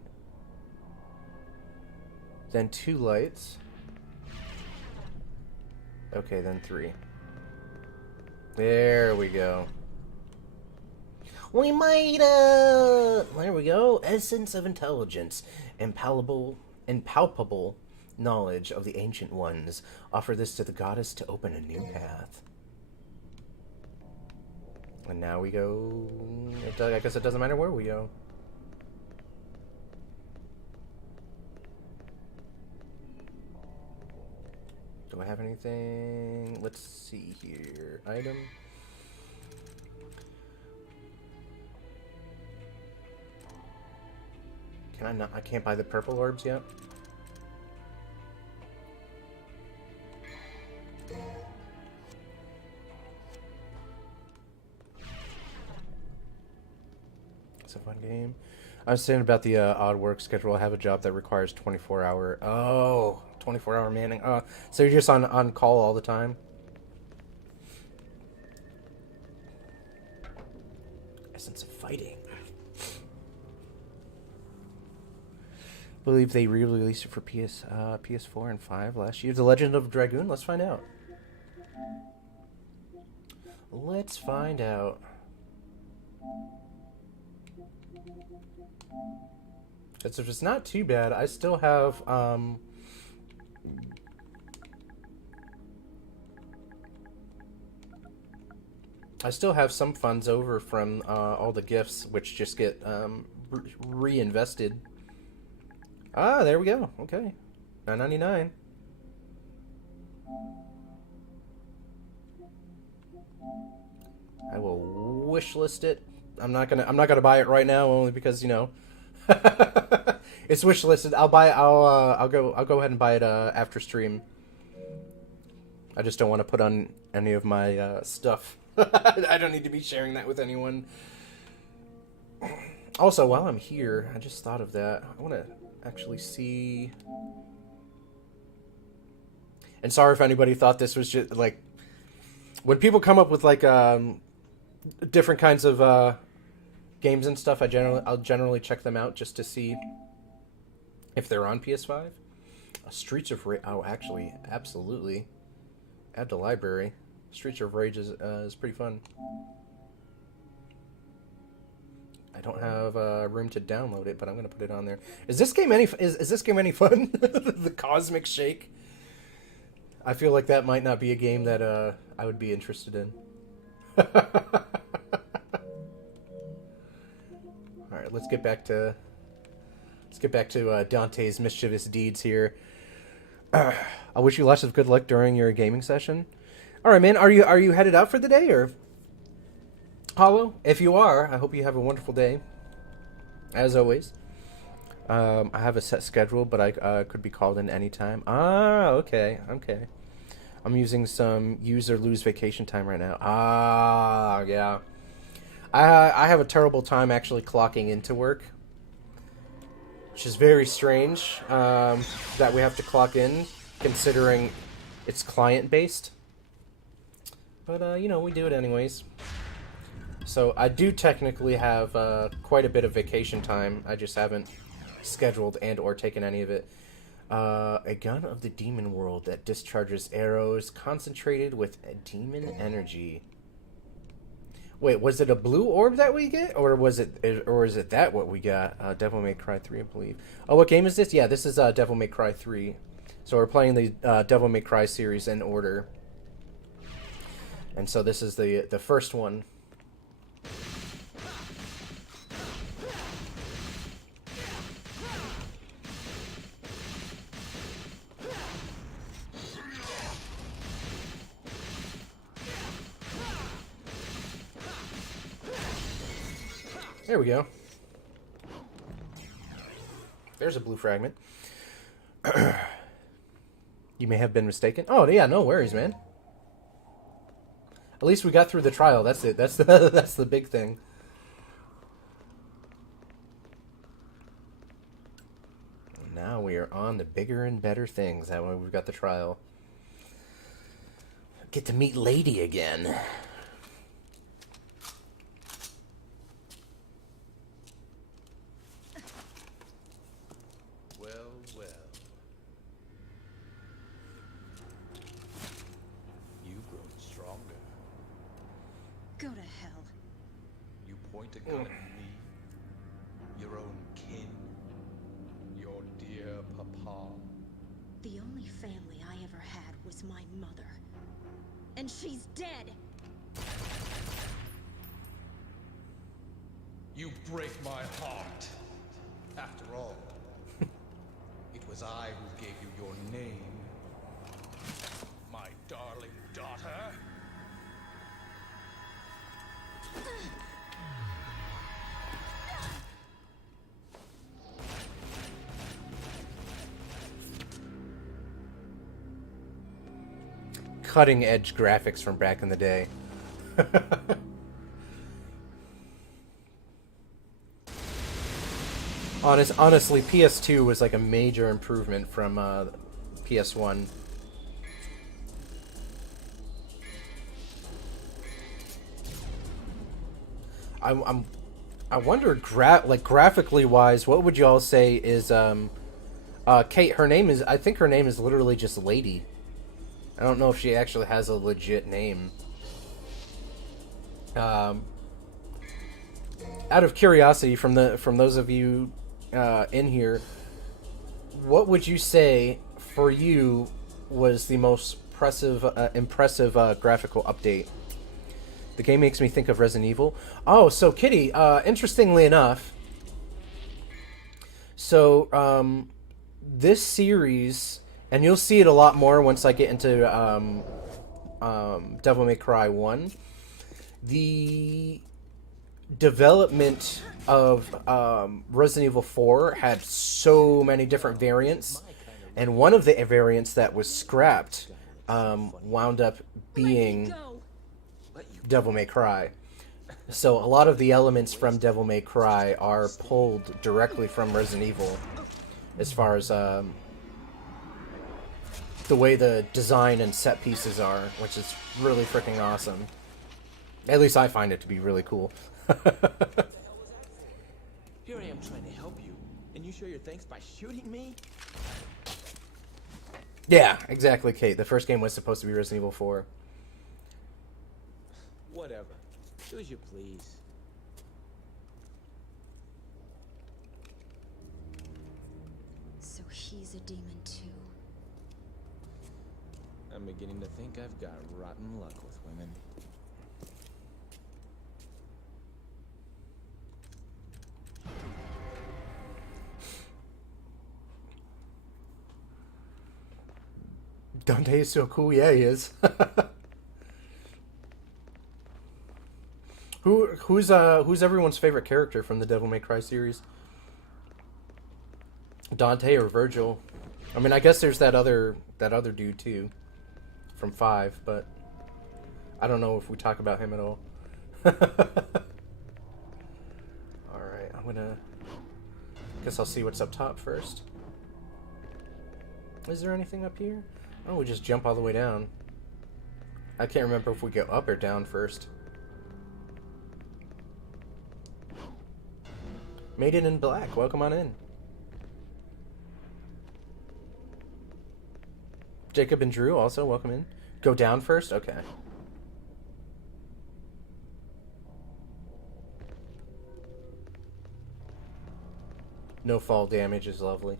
Then 2 lights. Okay, then 3. There we go. We might, there we go. Essence of intelligence. Impalpable knowledge of the ancient ones. Offer this to the goddess to open a new path. And now we go... I guess it doesn't matter where we go. Do I have anything? Let's see here. Item. Can I not? I can't buy the purple orbs yet? It's a fun game. I was saying about the odd work schedule. I have a job that requires 24-hour... Oh, 24-hour manning. So you're just on call all the time? Essence of fighting. I believe they re-released it for PS4 and 5 last year. The Legend of Dragoon? Let's find out. Let's find out. If it's not too bad, I still have some funds over from all the gifts, which just get reinvested. Ah, there we go. Okay, $9.99. I will wish list it. I'm not gonna buy it right now, only because, you know, it's wish listed. I'll go ahead and buy it after stream. I just don't want to put on any of my stuff. I don't need to be sharing that with anyone. Also, while I'm here, I just thought of that. I want to actually see. And sorry if anybody thought this was just like when people come up with like different kinds of games and stuff. I'll generally check them out just to see if they're on PS5. Streets of Rage. Oh, actually, absolutely. Add to library. Streets of Rage is pretty fun. I don't have room to download it, but I'm gonna put it on there. Is this game any fun? The Cosmic Shake. I feel like that might not be a game that I would be interested in. All right, let's get back to Dante's mischievous deeds here. I wish you lots of good luck during your gaming session. All right, man. Are you headed out for the day, or Hollow? If you are, I hope you have a wonderful day. As always, I have a set schedule, but I could be called in anytime. Ah, okay. I'm using some use or lose vacation time right now. Ah, yeah. I have a terrible time actually clocking into work, which is very strange that we have to clock in, considering it's client-based. But, you know, we do it anyways. So I do technically have quite a bit of vacation time. I just haven't scheduled and or taken any of it. A gun of the demon world that discharges arrows concentrated with a demon energy. Wait, was it a blue orb that we get, or is it that what we got? Devil May Cry 3, I believe. Oh, what game is this? Yeah, this is Devil May Cry 3. So we're playing the Devil May Cry series in order, and so this is the first one. There we go. There's a blue fragment. You may have been mistaken. Oh, yeah, no worries, man. At least we got through the trial. That's it. That's the, that's the big thing. Now we are on the bigger and better things. That way we've got the trial. Get to meet Lady again. Well, well. You've grown stronger. Go to hell. You point a gun at me, your own kin, your dear papa. The only family I ever had was my mother. And she's dead! You break my heart. After all, it was I who gave you your name. My darling daughter. Cutting edge graphics from back in the day. Honestly, PS2 was like a major improvement from PS1. I wonder, graphically wise, what would you all say is Kate? Her name is, I think her name is literally just Lady. I don't know if she actually has a legit name. Out of curiosity, from those of you in here, what would you say for you was the most impressive graphical update? The game makes me think of Resident Evil. Oh, so Kitty, interestingly enough, so this series, and you'll see it a lot more once I get into Devil May Cry 1, the development of Resident Evil 4 had so many different variants, and one of the variants that was scrapped wound up being Devil May Cry. So a lot of the elements from Devil May Cry are pulled directly from Resident Evil, as far as the way the design and set pieces are, which is really freaking awesome. At least I find it to be really cool. Here I am trying to help you, and you show your thanks by shooting me? Yeah, exactly, Kate. The first game was supposed to be Resident Evil 4. Whatever. Do as you please. So he's a demon too. I'm beginning to think I've got rotten luck with women. Dante is so cool. Yeah, he is. Who's everyone's favorite character from the Devil May Cry series? Dante or Virgil? I mean, I guess there's that other dude too, from 5, but I don't know if we talk about him at all. All right, guess I'll see what's up top first. Is there anything up here? Oh, we just jump all the way down. I can't remember if we go up or down first. Maiden in Black, welcome on in. Jacob and Drew, also welcome in. Go down first? Okay. No fall damage is lovely.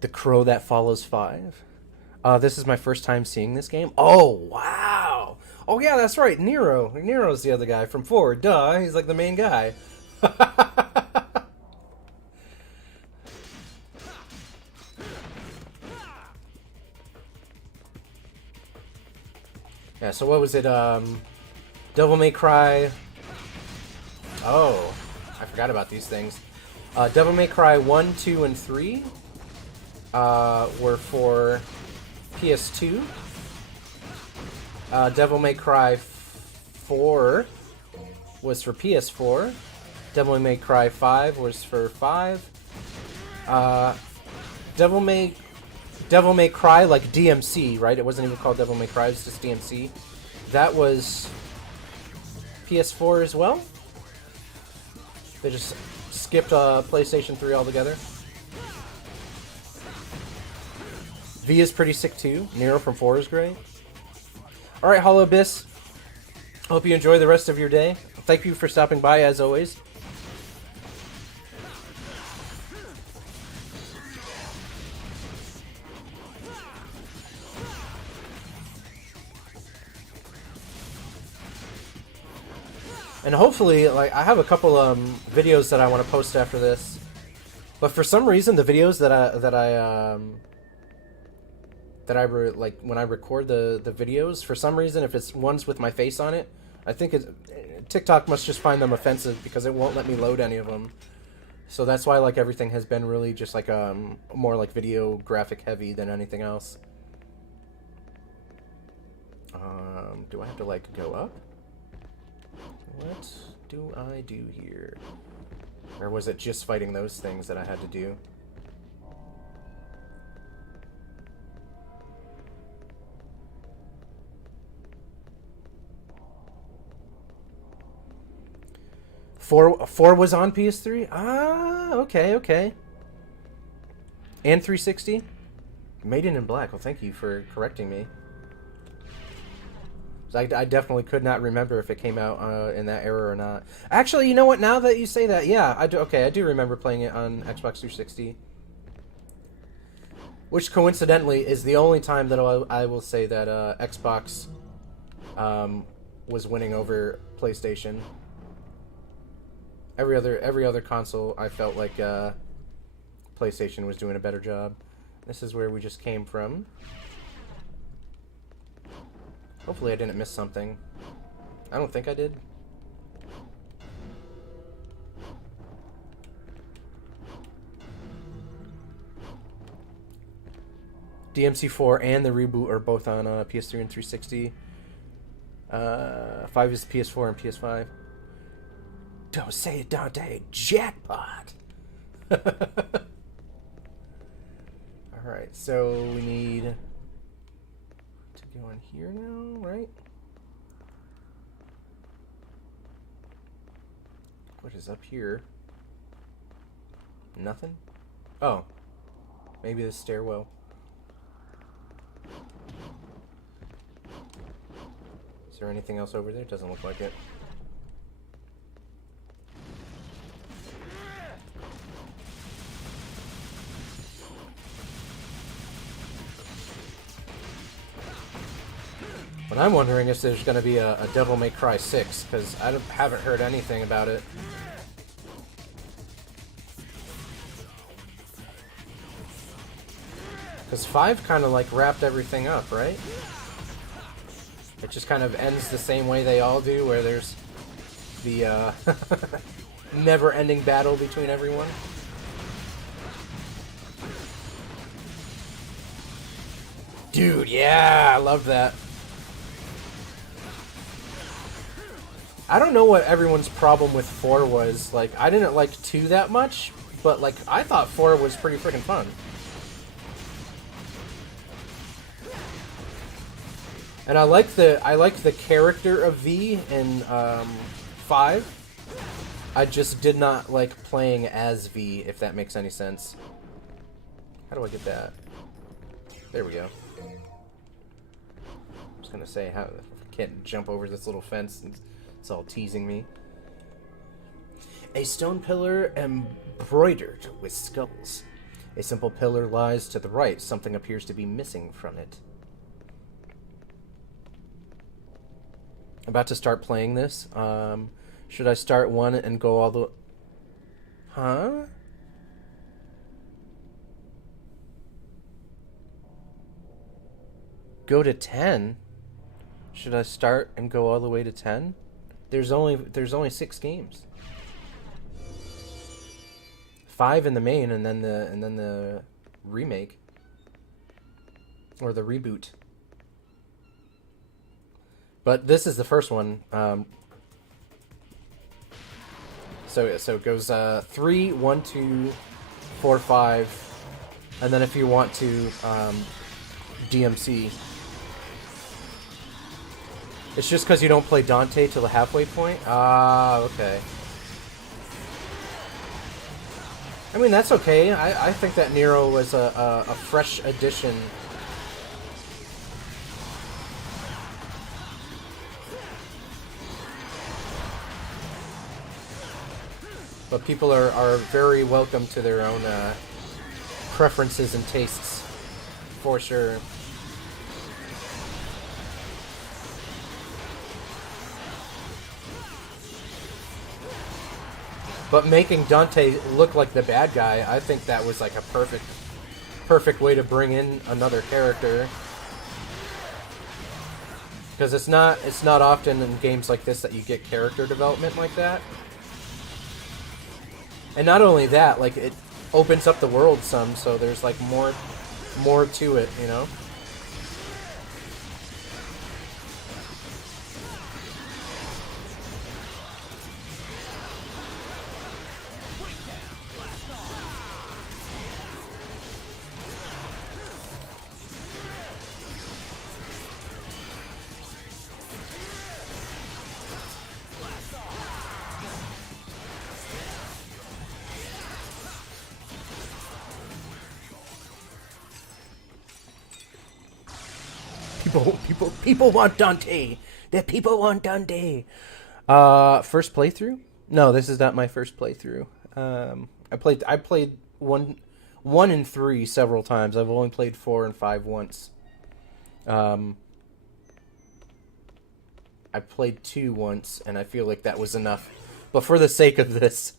The Crow That Follows 5. This is my first time seeing this game. Oh, wow. Oh, yeah, that's right. Nero. Nero's the other guy from 4. Duh. He's like the main guy. Yeah, so what was it? Devil May Cry. Oh, I forgot about these things. Devil May Cry 1, 2, and 3 were for PS2. Devil May Cry 4 was for PS4. Devil May Cry 5 was for 5. Devil May Cry, like DMC, right? It wasn't even called Devil May Cry, it was just DMC. That was PS4 as well. They just skipped PlayStation 3 altogether. V is pretty sick too. Nero from 4 is great. Alright, Hollow Abyss. Hope you enjoy the rest of your day. Thank you for stopping by as always. And hopefully, like, I have a couple videos that I want to post after this. But for some reason, the videos like when I record the videos, for some reason, if it's ones with my face on it, I think TikTok must just find them offensive because it won't let me load any of them. So that's why, like, everything has been really just like more like video graphic heavy than anything else. Do I have to like go up? What do I do here? Or was it just fighting those things that I had to do? Four was on PS3? Ah, okay, okay. And 360? Maiden in Black. Well, thank you for correcting me. I definitely could not remember if it came out in that era or not. Actually, you know what? Now that you say that, yeah, I do. Okay, I do remember playing it on Xbox 360. Which, coincidentally, is the only time that I will say that Xbox was winning over PlayStation. Every other console, I felt like PlayStation was doing a better job. This is where we just came from. Hopefully I didn't miss something. I don't think I did. DMC4 and the reboot are both on PS3 and 360. 5 is PS4 and PS5. Don't say it, Dante. Jackpot! Alright, so we need to go in here now, right? What is up here? Nothing? Oh. Maybe the stairwell. Is there anything else over there? Doesn't look like it. But I'm wondering if there's going to be a Devil May Cry 6, because I haven't heard anything about it. Because 5 kind of like wrapped everything up, right? It just kind of ends the same way they all do, where there's the never-ending battle between everyone. Dude, yeah, I love that. I don't know what everyone's problem with 4 was. Like, I didn't like 2 that much, but like I thought 4 was pretty freaking fun. And I like the character of V in 5. I just did not like playing as V, if that makes any sense. How do I get that? There we go. I was gonna say, how I can't jump over this little fence and It's all teasing me. A stone pillar embroidered with skulls. A simple pillar lies to the right. Something appears to be missing from it. I'm about to start playing this. Should I start 1 and go all the... Huh? Go to 10? Should I start and go all the way to 10? There's only 6 games. 5 in the main, and then the remake or the reboot. But this is the first one. So it goes 3, 1, 2, 4, 5, and then if you want to DMC. It's just because you don't play Dante till the halfway point? Ah, okay. I mean, that's okay. I think that Nero was a fresh addition. But people are very welcome to their own preferences and tastes, for sure. But making Dante look like the bad guy, I think that was like a perfect way to bring in another character. Because it's not often in games like this that you get character development like that. And not only that, like it opens up the world some, so there's like more to it, you know? People want Dante. The people want Dante. First playthrough? No, this is not my first playthrough. I played 1 and 3 several times. I've only played 4 and 5 once. I played 2 once, and I feel like that was enough. But for the sake of this,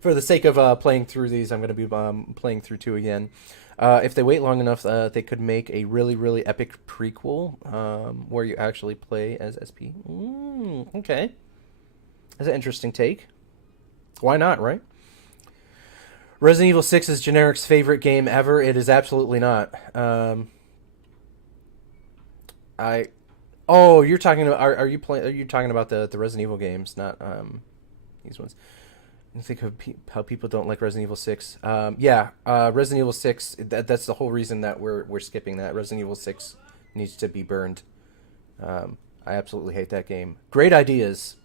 for the sake of playing through these, I'm going to be playing through 2 again. If they wait long enough, they could make a really, really epic prequel where you actually play as SP. Okay. That's an interesting take. Why not, right? Resident Evil 6 is Generic's favorite game ever. It is absolutely not. Oh, you're talking about... Are you talking about the Resident Evil games, not these ones? I think of how people don't like Resident Evil 6. Resident Evil 6, that's the whole reason that we're skipping that. Resident Evil 6 needs to be burned. I absolutely hate that game. Great ideas.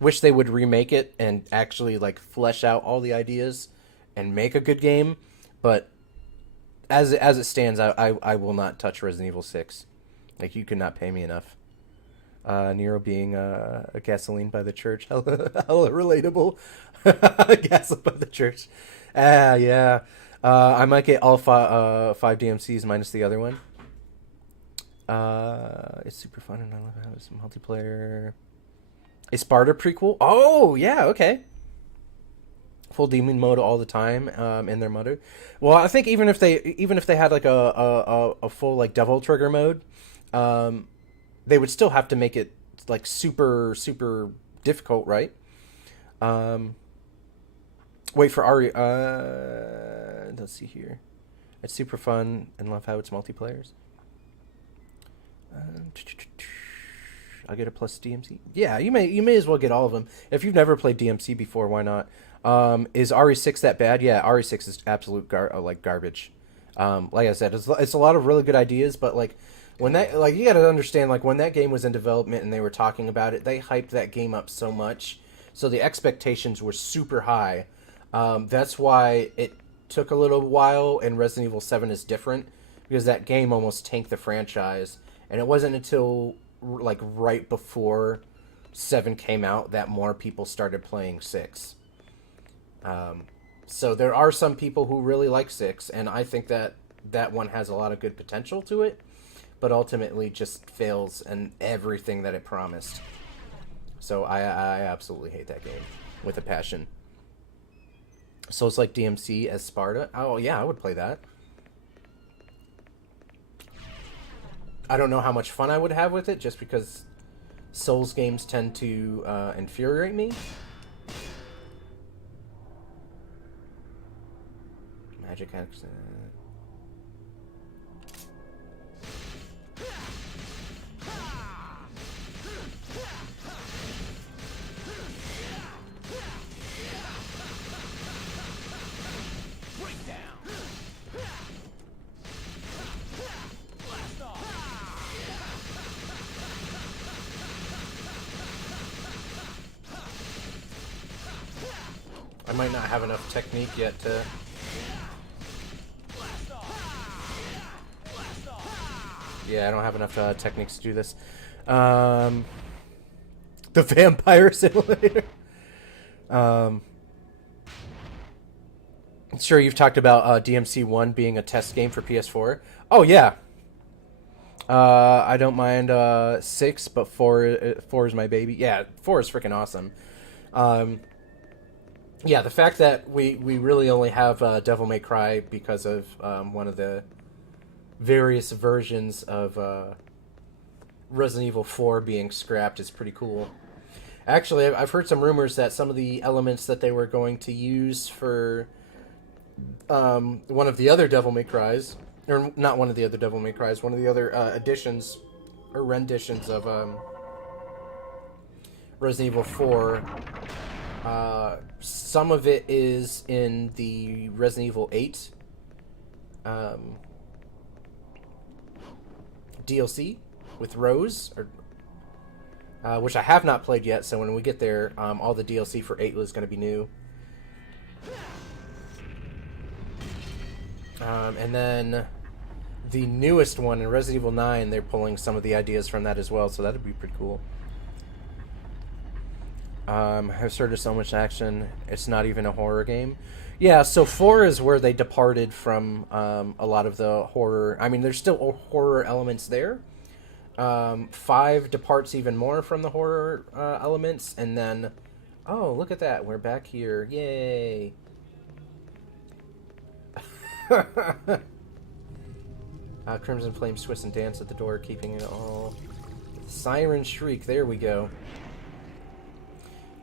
Wish they would remake it and actually like flesh out all the ideas and make a good game. But as it stands, I will not touch Resident Evil 6. Like, you could not pay me enough. Nero being a gasoline by the church. Hella relatable. Gasoline by the church. Yeah. I might get all 5 DMCs minus the other one. It's super fun and I love how it's multiplayer. A Sparta prequel? Oh, yeah, okay. Full demon mode all the time in their mode. Well, I think even if they had like a full like Devil Trigger mode, they would still have to make it like super difficult, right? Wait for Ari. Let's see here. It's super fun and love how it's multiplayers. I'll get a plus DMC. Yeah, you may as well get all of them. If you've never played DMC before, why not? Is RE6 that bad? Yeah, RE6 is absolute garbage. Like I said, it's a lot of really good ideas, but like when that, like, you got to understand, like, when that game was in development and they were talking about it, they hyped that game up so much, so the expectations were super high. That's why it took a little while, and Resident Evil 7 is different, because that game almost tanked the franchise, and it wasn't until like right before 7 came out that more people started playing 6. So there are some people who really like 6, and I think that that one has a lot of good potential to it, but ultimately just fails in everything that it promised. So I absolutely hate that game with a passion. So it's like DMC as Sparta. Oh yeah, I would play that. I don't know how much fun I would have with it, just because Souls games tend to infuriate me. Magic accent. I might not have enough technique yet to... Yeah, I don't have enough techniques to do this. The Vampire Simulator. Sure, you've talked about DMC 1 being a test game for PS4. Oh, yeah. I don't mind 6, but 4 is my baby. Yeah, 4 is freaking awesome. Yeah, the fact that we really only have Devil May Cry because of one of the various versions of Resident Evil 4 being scrapped is pretty cool. Actually, I've heard some rumors that some of the elements that they were going to use for one of the other Devil May Crys, or not one of the other Devil May Crys, one of the other editions or renditions of Resident Evil 4. Some of it is in the Resident Evil 8 DLC with Rose, which I have not played yet, so when we get there, all the DLC for 8 was going to be new. And then the newest one in Resident Evil 9, they're pulling some of the ideas from that as well, so that would be pretty cool. I've heard of so much action, it's not even a horror game. Yeah, so 4 is where they departed from a lot of the horror. I mean, there's still horror elements there. 5 departs even more from the horror elements, and then... Oh, look at that, we're back here. Yay! Crimson Flames twist and dance at the door, keeping it all... Siren Shriek, there we go.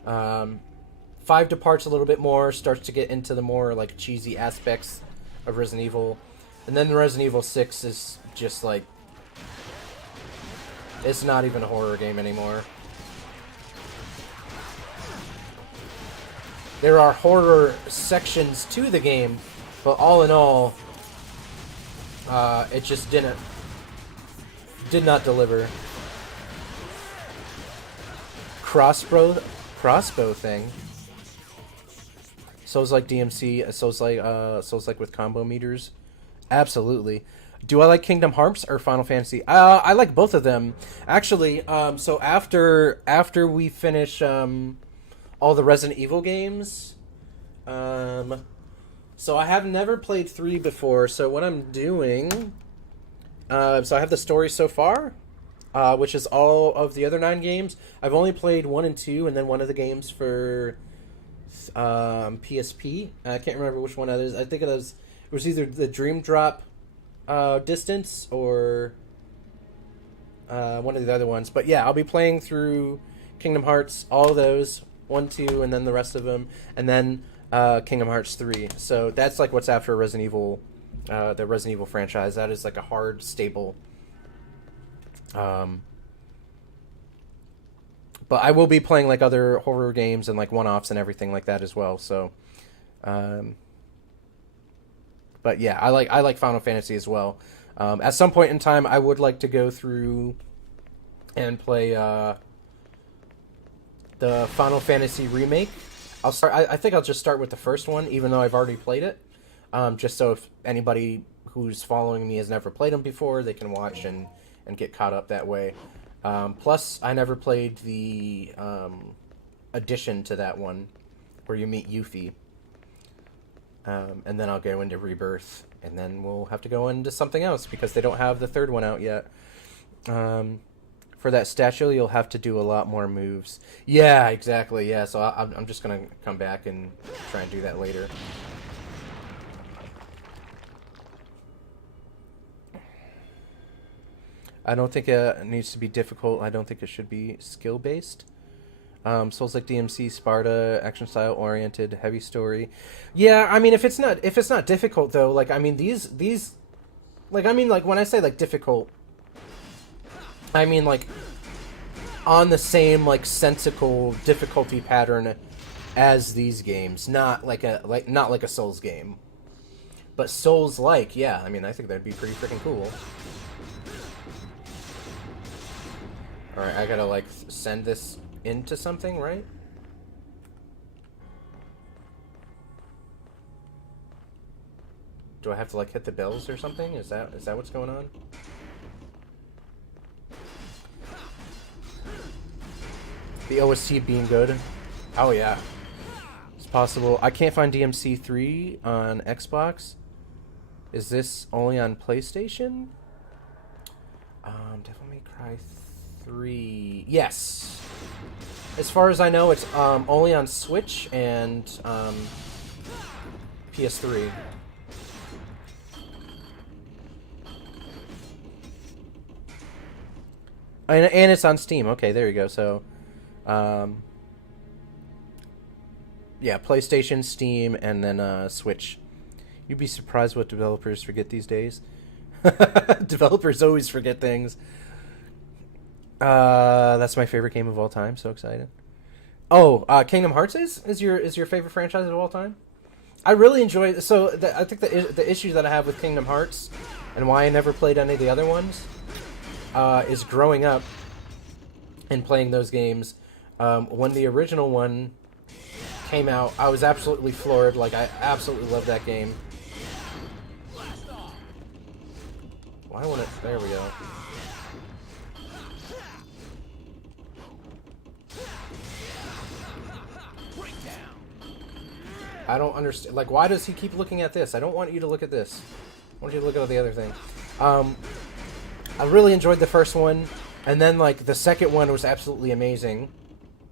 5 departs a little bit more, starts to get into the more like cheesy aspects of Resident Evil, and then Resident Evil 6 is just like, it's not even a horror game anymore. There are horror sections to the game, but all in all, it just did not deliver. Crossbow thing. Souls like DMC, Souls like with combo meters. Absolutely. Do I like Kingdom Hearts or Final Fantasy? I like both of them. Actually, so after we finish all the Resident Evil games, so I have never played 3 before, so what I'm doing, so I have the story so far, which is all of the other 9 games. I've only played 1 and 2, and then one of the games for PSP. I can't remember which one that is. I think it was either the Dream Drop Distance or one of the other ones. But yeah, I'll be playing through Kingdom Hearts, all of those, 1, 2, and then the rest of them, and then Kingdom Hearts 3. So that's like what's after Resident Evil, the Resident Evil franchise. That is like a hard, stable. But I will be playing like other horror games and like one-offs and everything like that as well. So, but yeah, I like Final Fantasy as well. At some point in time, I would like to go through and play the Final Fantasy remake. I'll start. I think I'll just start with the first one, even though I've already played it. Just so if anybody who's following me has never played them before, they can watch and get caught up that way. Plus, I never played the addition to that one, where you meet Yuffie. And then I'll go into Rebirth, and then we'll have to go into something else, because they don't have the third one out yet. For that statue, you'll have to do a lot more moves. Yeah, exactly, yeah, so I'm just going to come back and try and do that later. I don't think it needs to be difficult. I don't think it should be skill-based. Souls like DMC, Sparta, action style oriented, heavy story. Yeah, I mean, if it's not difficult though, like I mean these like I mean like when I say like difficult, I mean like on the same like sensical difficulty pattern as these games, not like a Souls game. But Souls like, yeah, I mean I think that'd be pretty freaking cool. Alright, I gotta like send this into something, right? Do I have to like hit the bells or something? Is that what's going on? The OST being good. Oh yeah. It's possible. I can't find DMC 3 on Xbox. Is this only on PlayStation? Devil May Cry 3. Yes. As far as I know, it's only on Switch and PS3. And it's on Steam. Okay, there you go. So, yeah, PlayStation, Steam, and then Switch. You'd be surprised what developers forget these days. Developers always forget things. That's my favorite game of all time. So excited. Oh, Kingdom Hearts is your favorite franchise of all time? I really enjoy it. So I think the issue that I have with Kingdom Hearts and why I never played any of the other ones is growing up and playing those games. When the original one came out, I was absolutely floored. Like I absolutely loved that game. Why won't it? There we go. I don't understand. Like, why does he keep looking at this? I don't want you to look at this. I want you to look at the other thing. I really enjoyed the first one, and then like the second one was absolutely amazing,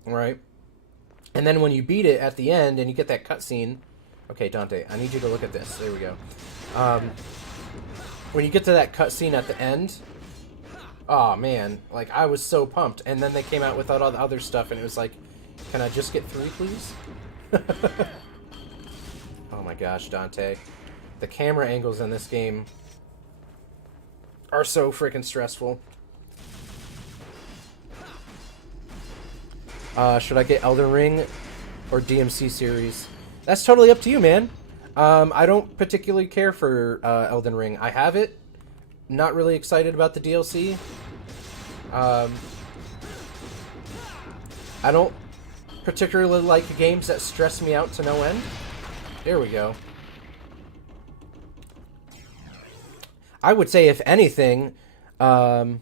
right? And then when you beat it at the end and you get that cutscene, okay, Dante, I need you to look at this. There we go. When you get to that cutscene at the end, oh man, like I was so pumped. And then they came out with all the other stuff, and it was like, can I just get 3, please? Oh my gosh, Dante. The camera angles in this game are so freaking stressful. Should I get Elden Ring or DMC series? That's totally up to you, man. I don't particularly care for Elden Ring. I have it. Not really excited about the DLC. I don't particularly like games that stress me out to no end. There we go. I would say, if anything, I'm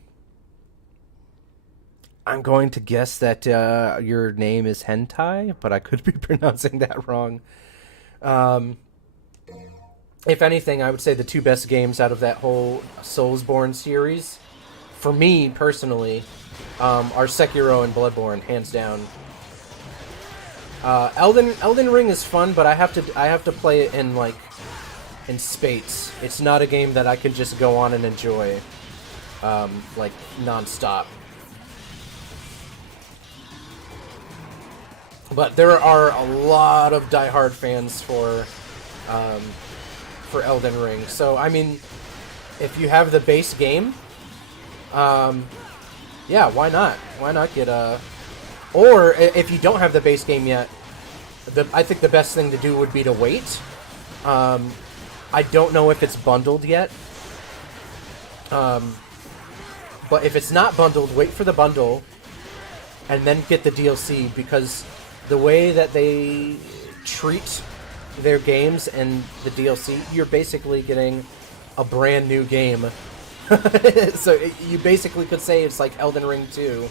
going to guess that your name is Hentai, but I could be pronouncing that wrong. If anything, I would say the two best games out of that whole Soulsborne series, for me personally, are Sekiro and Bloodborne, hands down. Elden Ring is fun, but I have to play it in spats. It's not a game that I can just go on and enjoy, like non-stop. But there are a lot of diehard fans for Elden Ring. So I mean, if you have the base game, yeah, why not? Why not get a? Or if you don't have the base game yet, I think the best thing to do would be to wait. I don't know if it's bundled yet. But if it's not bundled, wait for the bundle, and then get the DLC, because the way that they treat their games and the DLC, you're basically getting a brand new game So you basically could say it's like Elden Ring 2.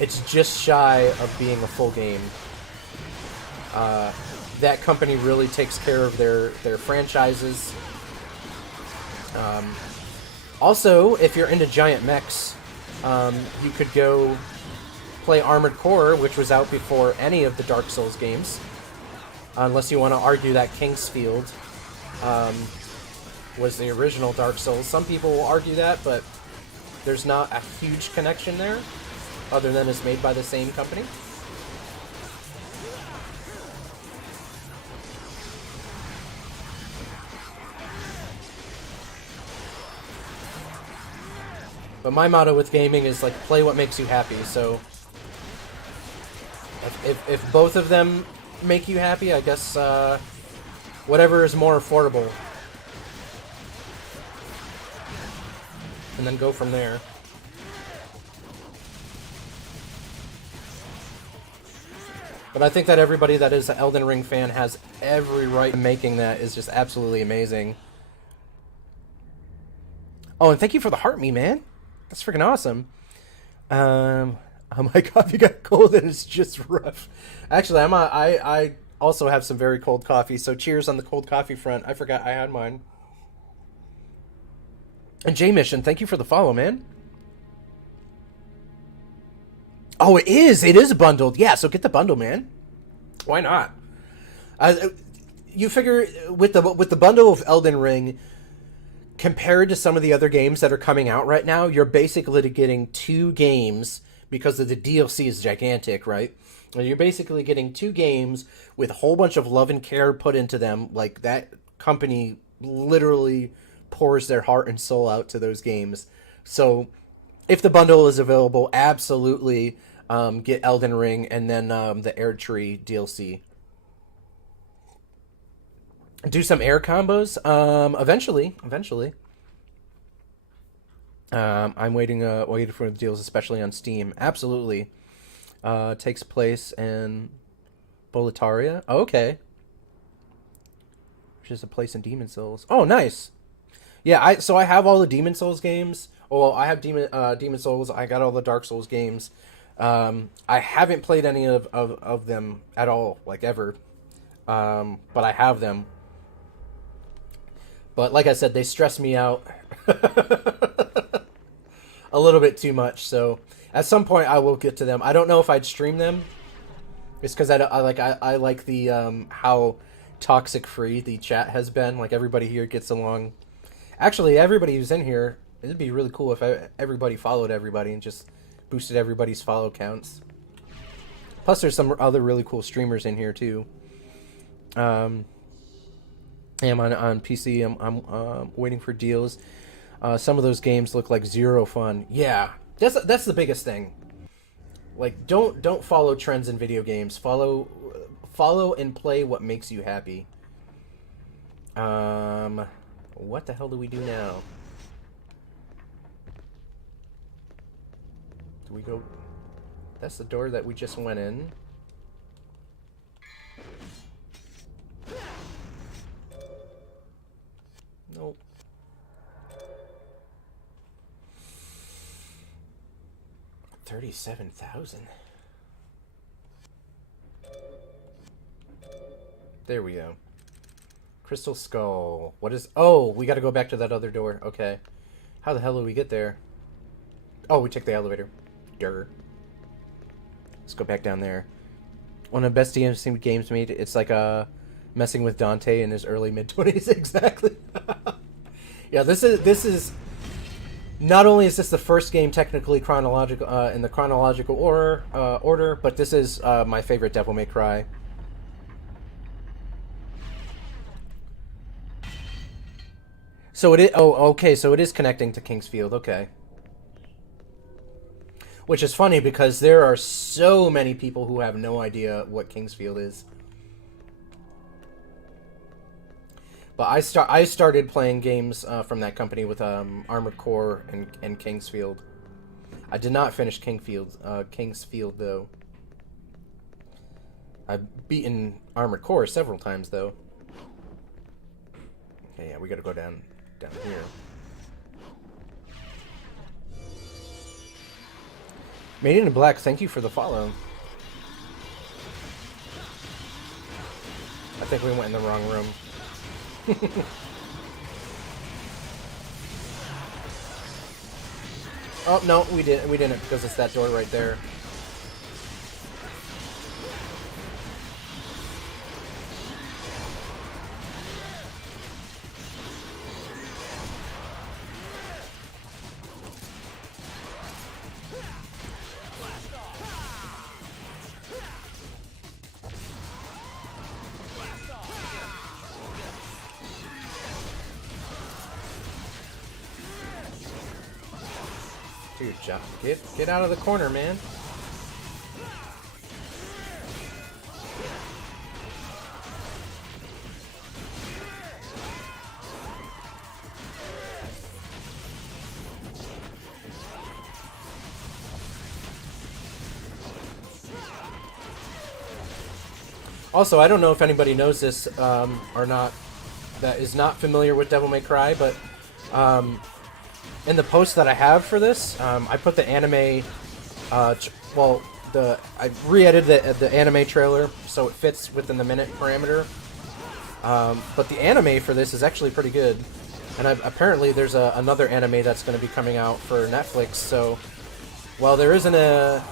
It's just shy of being a full game. That company really takes care of their franchises. Also, if you're into giant mechs, you could go play Armored Core, which was out before any of the Dark Souls games. Unless you want to argue that Kingsfield was the original Dark Souls. Some people will argue that, but there's not a huge connection there, other than it's made by the same company. But my motto with gaming is, like, play what makes you happy, so if both of them make you happy, I guess whatever is more affordable. And then go from there. But I think that everybody that is an Elden Ring fan has every right in making that. Is just absolutely amazing. Oh, and thank you for the heart me, man. That's freaking awesome. Oh my coffee got cold and it's just rough. Actually, I also have some very cold coffee, so cheers on the cold coffee front. I forgot I had mine. And J Mission, thank you for the follow, man. Oh, it is bundled. Yeah, so get the bundle, man. Why not? You figure with the bundle of Elden Ring, compared to some of the other games that are coming out right now, you're basically getting 2 games because of the DLC is gigantic, right? And you're basically getting 2 games with a whole bunch of love and care put into them. Like, that company literally pours their heart and soul out to those games. So if the bundle is available, absolutely get Elden Ring and then the Air Tree DLC. Do some air combos. Eventually. I'm waiting for the deals, especially on Steam. Absolutely. Takes place in Boletaria. Oh, okay. Which is a place in Demon Souls. Oh, nice. Yeah, I have all the Demon Souls games. Well, I have Demon Souls. I got all the Dark Souls games. I haven't played any of them at all, like, ever. But I have them. But like I said, they stress me out a little bit too much. So at some point, I will get to them. I don't know if I'd stream them. It's because I like the how toxic free the chat has been. Like, everybody here gets along. Actually, everybody who's in here, it'd be really cool if everybody followed everybody and just boosted everybody's follow counts. Plus, there's some other really cool streamers in here too. I'm on PC. I'm waiting for deals. Some of those games look like zero fun. Yeah, that's the biggest thing. Like, don't follow trends in video games. Follow and play what makes you happy. What the hell do we do now? Do we go? That's the door that we just went in. Nope. $37,000. There we go. Crystal Skull. What is... Oh, we gotta go back to that other door. Okay. How the hell do we get there? Oh, we took the elevator. Durr. Let's go back down there. One of the best DMC games made. It's like messing with Dante in his early mid-20s. Exactly. Yeah, this is... Not only is this the first game technically chronological in the chronological order, but this is my favorite Devil May Cry. So it is. Oh, okay. So it is connecting to Kingsfield. Okay. Which is funny because there are so many people who have no idea what Kingsfield is. But I started playing games from that company with Armored Core and Kingsfield. I did not finish Kingsfield though. I've beaten Armored Core several times though. Okay, yeah, we gotta go down here. Made in Black, thank you for the follow. I think we went in the wrong room. Oh, no, we didn't, because it's that door right there. Dude, get out of the corner, man. Also, I don't know if anybody knows this or not, that is not familiar with Devil May Cry, but in the post that I have for this, I put the anime, I re-edited the anime trailer so it fits within the minute parameter. But the anime for this is actually pretty good, and apparently there's another anime that's going to be coming out for Netflix. So while there isn't a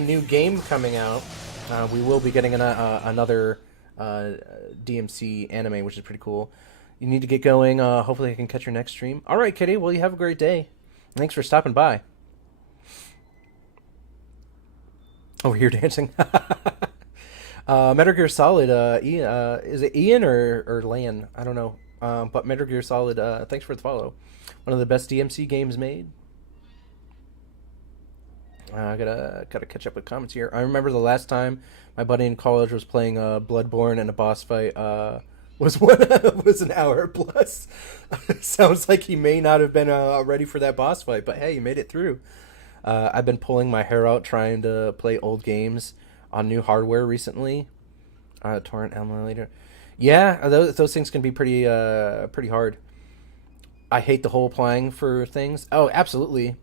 new game coming out, we will be getting another DMC anime, which is pretty cool. You need to get going. Hopefully I can catch your next stream. All right, Kitty. Well, you have a great day. Thanks for stopping by. Over here dancing. Metal Gear Solid. Is it Ian or Lan? I don't know. But Metal Gear Solid. Thanks for the follow. One of the best DMC games made. I gotta catch up with comments here. I remember the last time my buddy in college was playing Bloodborne, and a boss fight was an hour plus. Sounds like he may not have been ready for that boss fight, but hey, he made it through. I've been pulling my hair out trying to play old games on new hardware recently. Torrent emulator. Yeah, those things can be pretty hard. I hate the whole applying for things. Oh, absolutely.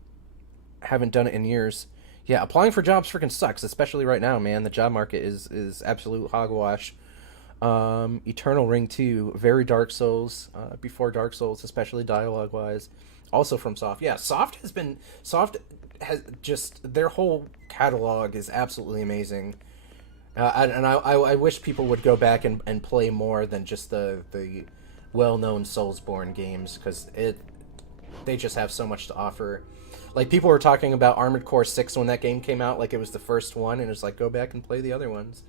Haven't done it in years. Yeah, applying for jobs freaking sucks, especially right now, man. The job market is absolute hogwash. Eternal Ring 2, very Dark Souls, before Dark Souls, especially dialogue-wise. Also from Soft. Yeah, Soft has just, their whole catalog is absolutely amazing. I wish people would go back and play more than just the well-known Soulsborne games, because they just have so much to offer. Like, people were talking about Armored Core 6 when that game came out, like it was the first one, and it's like, go back and play the other ones.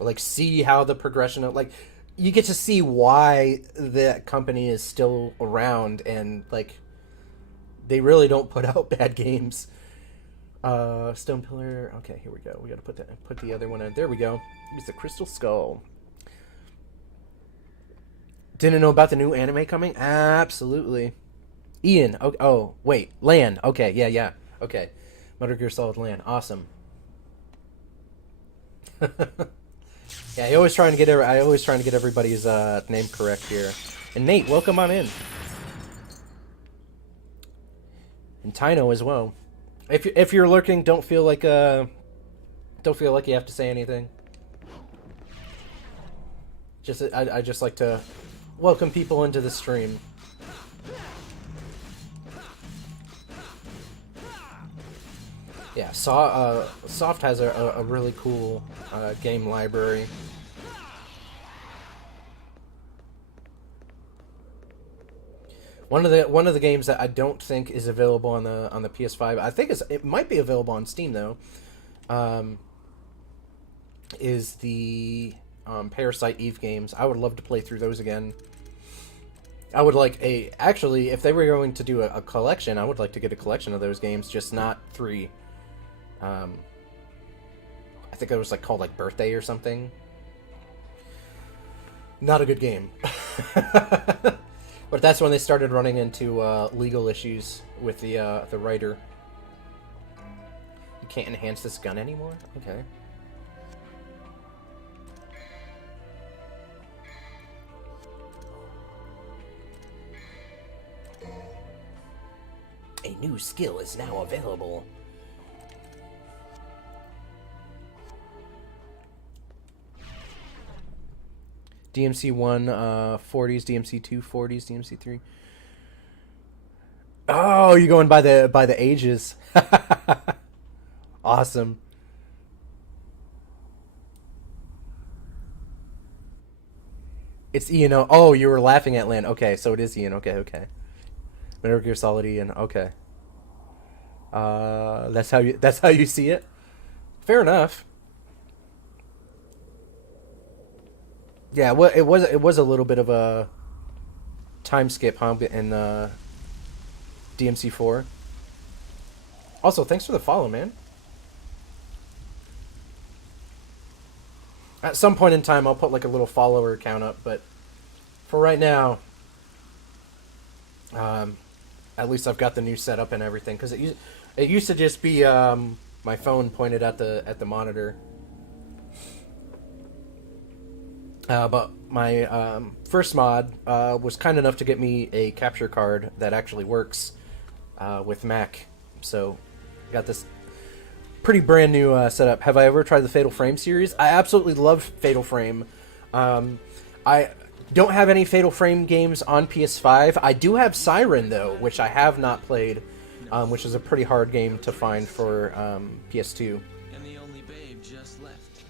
Like, see how the progression of, like, you get to see why that company is still around, and, like, they really don't put out bad games. Stone Pillar, okay, here we go. We gotta put the other one in. There we go. Use the Crystal Skull. Didn't know about the new anime coming? Absolutely. Ian, oh, wait, Lan, okay, yeah, okay. Metal Gear Solid Lan, awesome. Yeah, I always trying to get everybody's name correct here. And Nate, welcome on in. And Tino as well. If you're lurking, don't feel like you have to say anything. I just like to welcome people into the stream. Yeah, Soft has a really cool game library. One of the games that I don't think is available on the PS5, I think it might be available on Steam though, is the Parasite Eve games. I would love to play through those again. I would like actually, if they were going to do a collection, I would like to get a collection of those games, just not 3. I think it was called Birthday or something. Not a good game. But that's when they started running into legal issues with the writer. You can't enhance this gun anymore? Okay. A new skill is now available. DMC 1 40s, DMC 2 40s, DMC 3. Oh, you're going by the ages. Awesome. It's Ian. Oh, you were laughing at Lan. Okay, so it is Ian. Okay, okay. Metal Gear Solid Ian. Okay. That's how you see it. Fair enough. Yeah, well, it was a little bit of a time skip, huh? In DMC4. Also, thanks for the follow, man. At some point in time, I'll put like a little follower count up, but for right now, at least I've got the new setup and everything. Because it used to just be my phone pointed at the monitor. But my first mod was kind enough to get me a capture card that actually works with Mac. So, got this pretty brand new setup. Have I ever tried the Fatal Frame series? I absolutely love Fatal Frame. I don't have any Fatal Frame games on PS5. I do have Siren, though, which I have not played, which is a pretty hard game to find for PS2. And the only babe just left.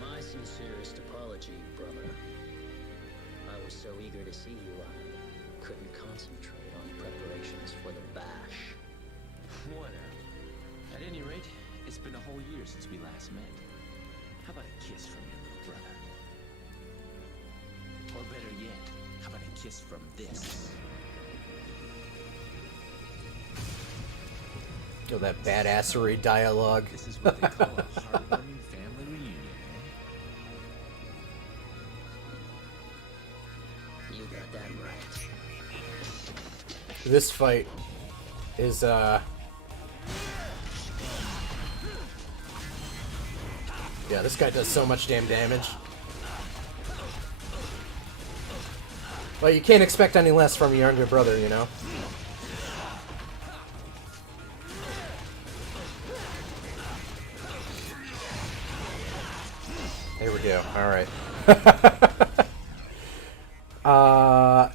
My sincerest apology, brother. I was so eager to see you, I couldn't concentrate on preparations for the bash. Whatever. At any rate, it's been a whole year since we last met. How about a kiss from your little brother? Or better yet, how about a kiss from this? Oh, that badassery dialogue. This is what they call a heartwarming family reunion, eh? You got that right. This fight is yeah, this guy does so much damn damage. Well, you can't expect any less from your younger brother, you know? There we go. Alright.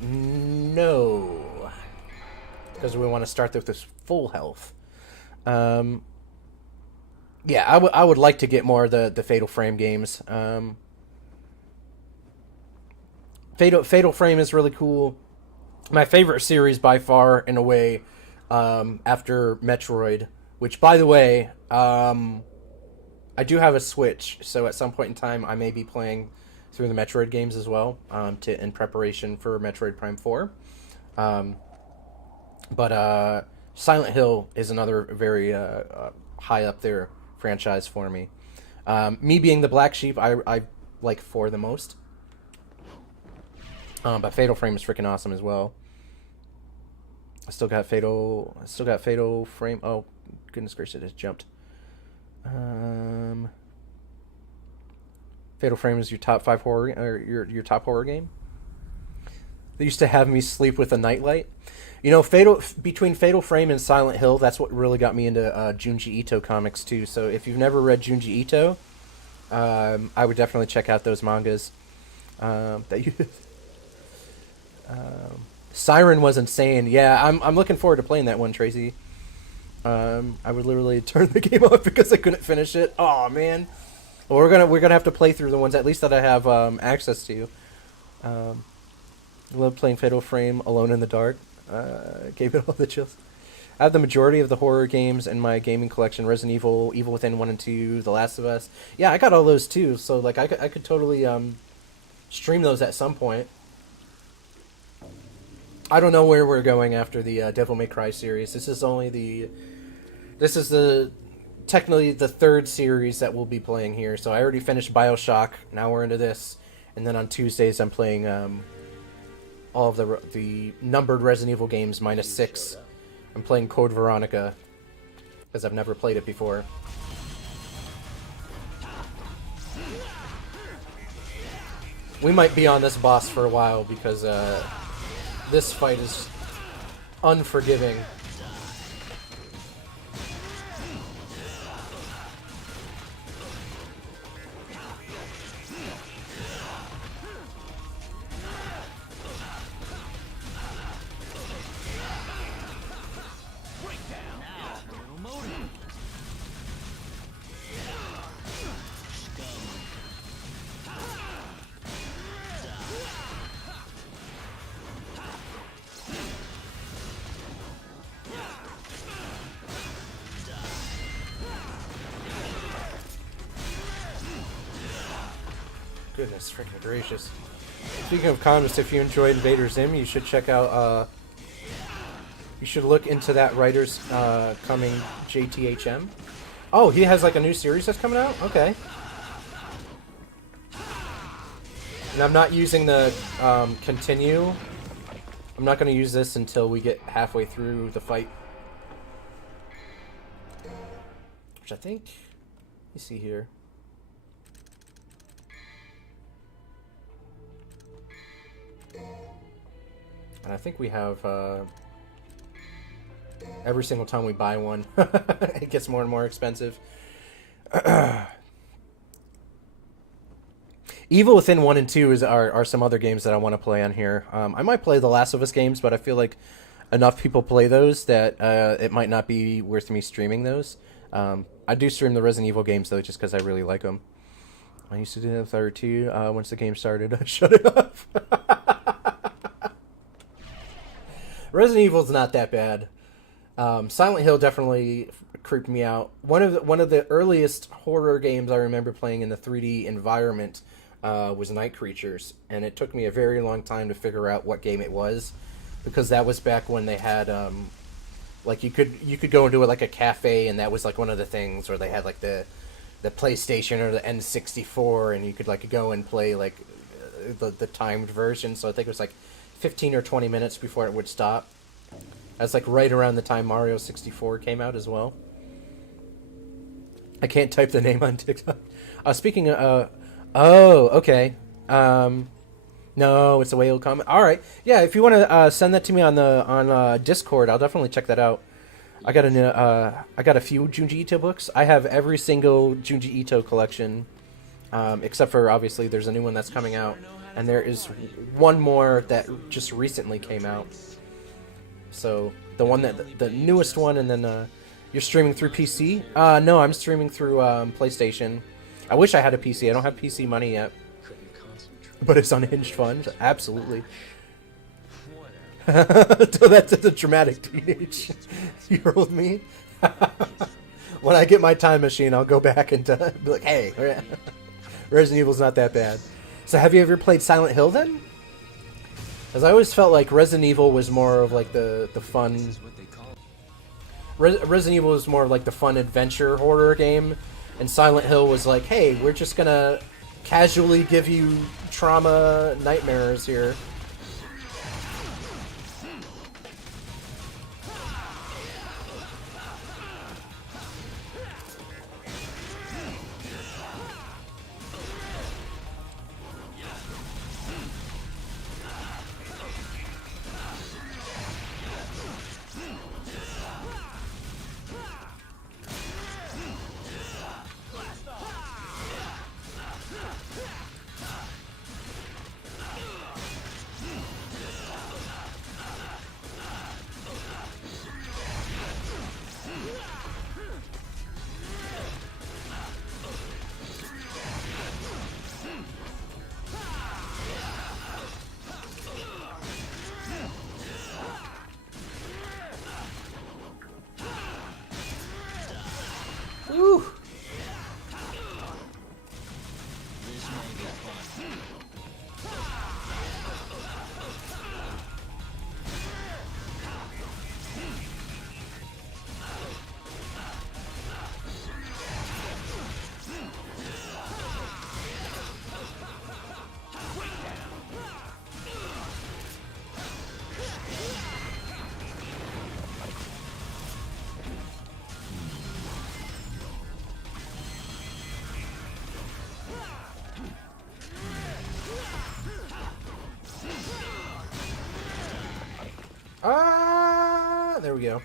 No. Because we want to start with this full health. Yeah, I would like to get more of the Fatal Frame games. Fatal Frame is really cool. My favorite series by far, in a way, after Metroid. Which, by the way, I do have a Switch, so at some point in time I may be playing through the Metroid games as well, in preparation for Metroid Prime 4. But Silent Hill is another very high up there franchise for me. Me being the black sheep, I like 4 the most. But Fatal Frame is freaking awesome as well. I still got Fatal Frame. Oh, goodness gracious, it just jumped. Fatal Frame is your top 5 horror, or your top horror game. They used to have me sleep with a nightlight. You know, between Fatal Frame and Silent Hill, that's what really got me into Junji Ito comics too. So if you've never read Junji Ito, I would definitely check out those mangas. Siren was insane. Yeah, I'm looking forward to playing that one, Tracy. I would literally turn the game off because I couldn't finish it. Oh man. Well, we're gonna have to play through the ones at least that I have access to. I love playing Fatal Frame Alone in the Dark. Gave it all the chills. I have the majority of the horror games in my gaming collection: Resident Evil, Evil Within 1 and 2, The Last of Us. Yeah, I got all those too. So like I could totally stream those at some point. I don't know where we're going after the Devil May Cry series. This is technically the 3rd series that we'll be playing here. So I already finished BioShock. Now we're into this, and then on Tuesdays I'm playing all of the numbered Resident Evil games minus 6. I'm playing Code Veronica because I've never played it before. We might be on this boss for a while because this fight is unforgiving. goodness freaking gracious. Speaking of condoms, if you enjoyed Invader Zim, you should check out, you should look into that writer's coming JTHM. Oh, he has like a new series that's coming out? Okay. And I'm not using the continue. I'm not going to use this until we get halfway through the fight. Which I think... Let me see here. And I think we have... every single time we buy one, it gets more and more expensive. Evil Within 1 and 2 are some other games that I want to play on here. I might play the Last of Us games, but I feel like enough people play those that it might not be worth me streaming those. I do stream the Resident Evil games, though, just because I really like them. I used to do that with RT. Once the game started, I shut it off. Resident Evil's not that bad. Silent Hill definitely creeped me out. One of the earliest horror games I remember playing in the 3D environment was Night Creatures, and it took me a very long time to figure out what game it was, because that was back when they had like you could go into like a cafe, and that was like one of the things, or they had like the PlayStation or the N64, and you could like go and play like the timed version. So I think it was like 15 or 20 minutes before it would stop. That's like right around the time Mario 64 came out as well. I can't type the name on TikTok. Speaking of... oh, okay. No, it's a way old comment. All right. Yeah, if you want to send that to me on Discord, I'll definitely check that out. I got a few Junji Ito books. I have every single Junji Ito collection, except for, obviously, there's a new one that's coming out. And there is one more that just recently came out. So the newest one, and then you're streaming through PC? No, I'm streaming through PlayStation. I wish I had a PC. I don't have PC money yet, but it's unhinged fun. Absolutely. So that's a dramatic teenage-year-old me. When I get my time machine, I'll go back and be like, hey, Resident Evil's not that bad. So have you ever played Silent Hill then? Because I always felt like Resident Evil was more of like the fun... Resident Evil was more of like the fun adventure horror game, and Silent Hill was like, hey, we're just gonna casually give you trauma nightmares here. Woo. There we go.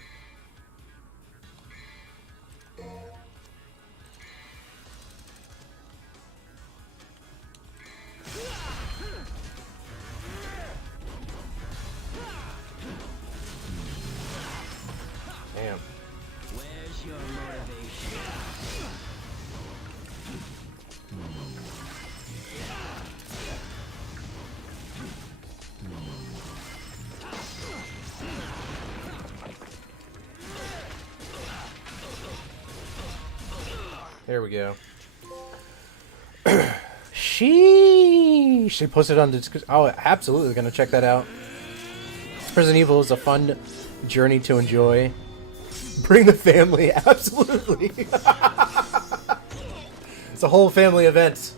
Damn. Where's your motivation? There we go. Sheesh. She posted on the... Oh, absolutely going to check that out. Resident Evil is a fun journey to enjoy. Bring the family, absolutely. It's a whole family event.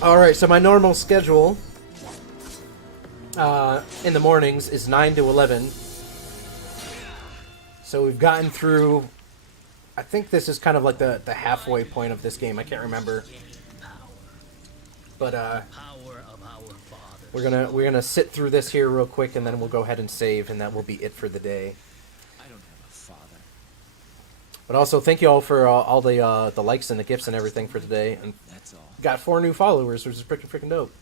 Alright, so my normal schedule in the mornings is 9 to 11. So we've gotten through... I think this is kind of like the halfway point of this game. I can't remember. But we're gonna sit through this here real quick, and then we'll go ahead and save, and that will be it for the day. I don't have a father. But also, thank you all for all the likes and the gifts and everything for today. And That's all. got 4 new followers, which is freaking dope.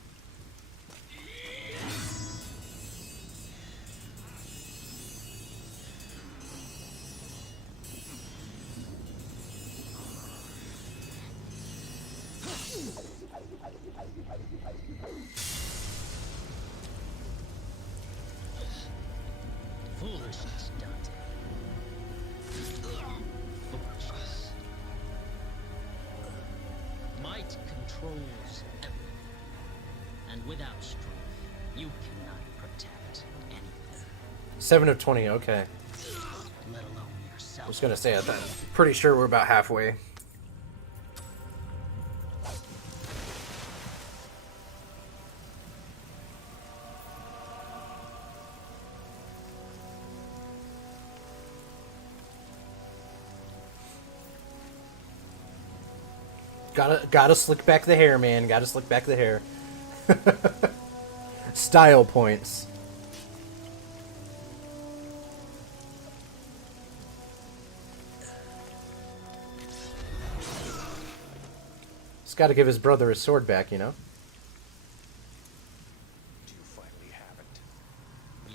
Foolishness, Dante. Foolishness. Might controls everything. And without strength, you cannot protect anything. 7 of 20, okay. Let alone I yourself. was gonna say, I'm pretty sure we're about halfway. Gotta slick back the hair, man. Gotta slick back the hair. Style points. He's gotta give his brother his sword back, you know? Do you finally have it?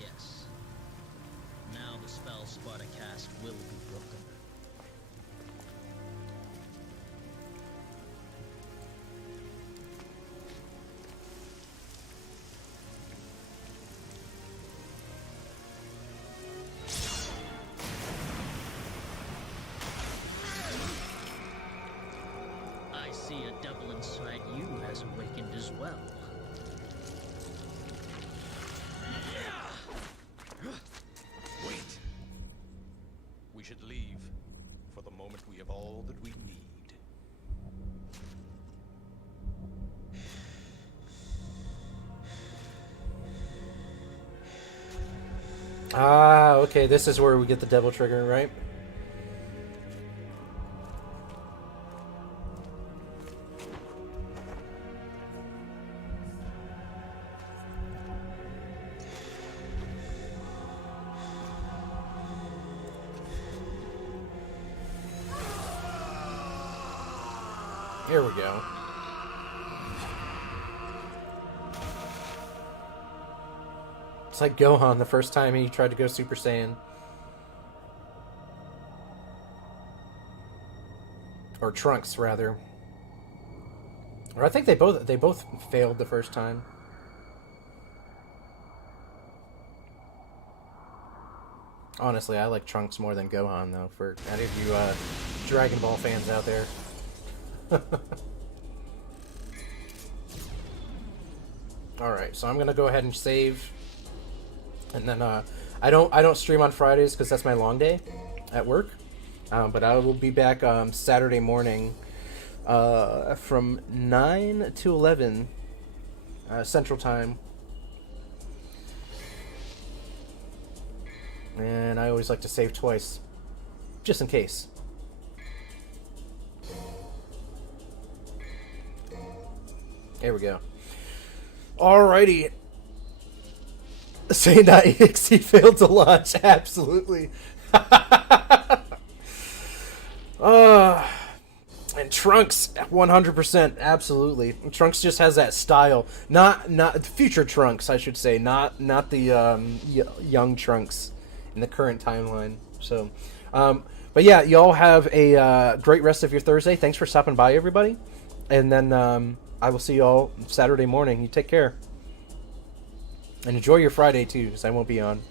Yes. Now the spell Sparta cast will be broken. I see a devil inside you has awakened as well. Wait. We should leave. For the moment, we have all that we need. Ah, okay, this is where we get the devil trigger, right? Here we go. It's like Gohan the first time he tried to go Super Saiyan. Or Trunks, rather. Or I think they both failed the first time. Honestly, I like Trunks more than Gohan, though, for any of you Dragon Ball fans out there. Alright, so I'm gonna go ahead and save. And then I don't stream on Fridays because that's my long day at work. But I will be back Saturday morning from 9 to 11 Central Time. And I always like to save twice, just in case. There we go. Alrighty. Say.exe failed to launch. Absolutely. And Trunks, 100%. Absolutely. Trunks just has that style. Not future Trunks, I should say. Not the young Trunks in the current timeline. So, but yeah, y'all have a great rest of your Thursday. Thanks for stopping by, everybody. And then I will see y'all Saturday morning. You take care. And enjoy your Friday, too, because I won't be on.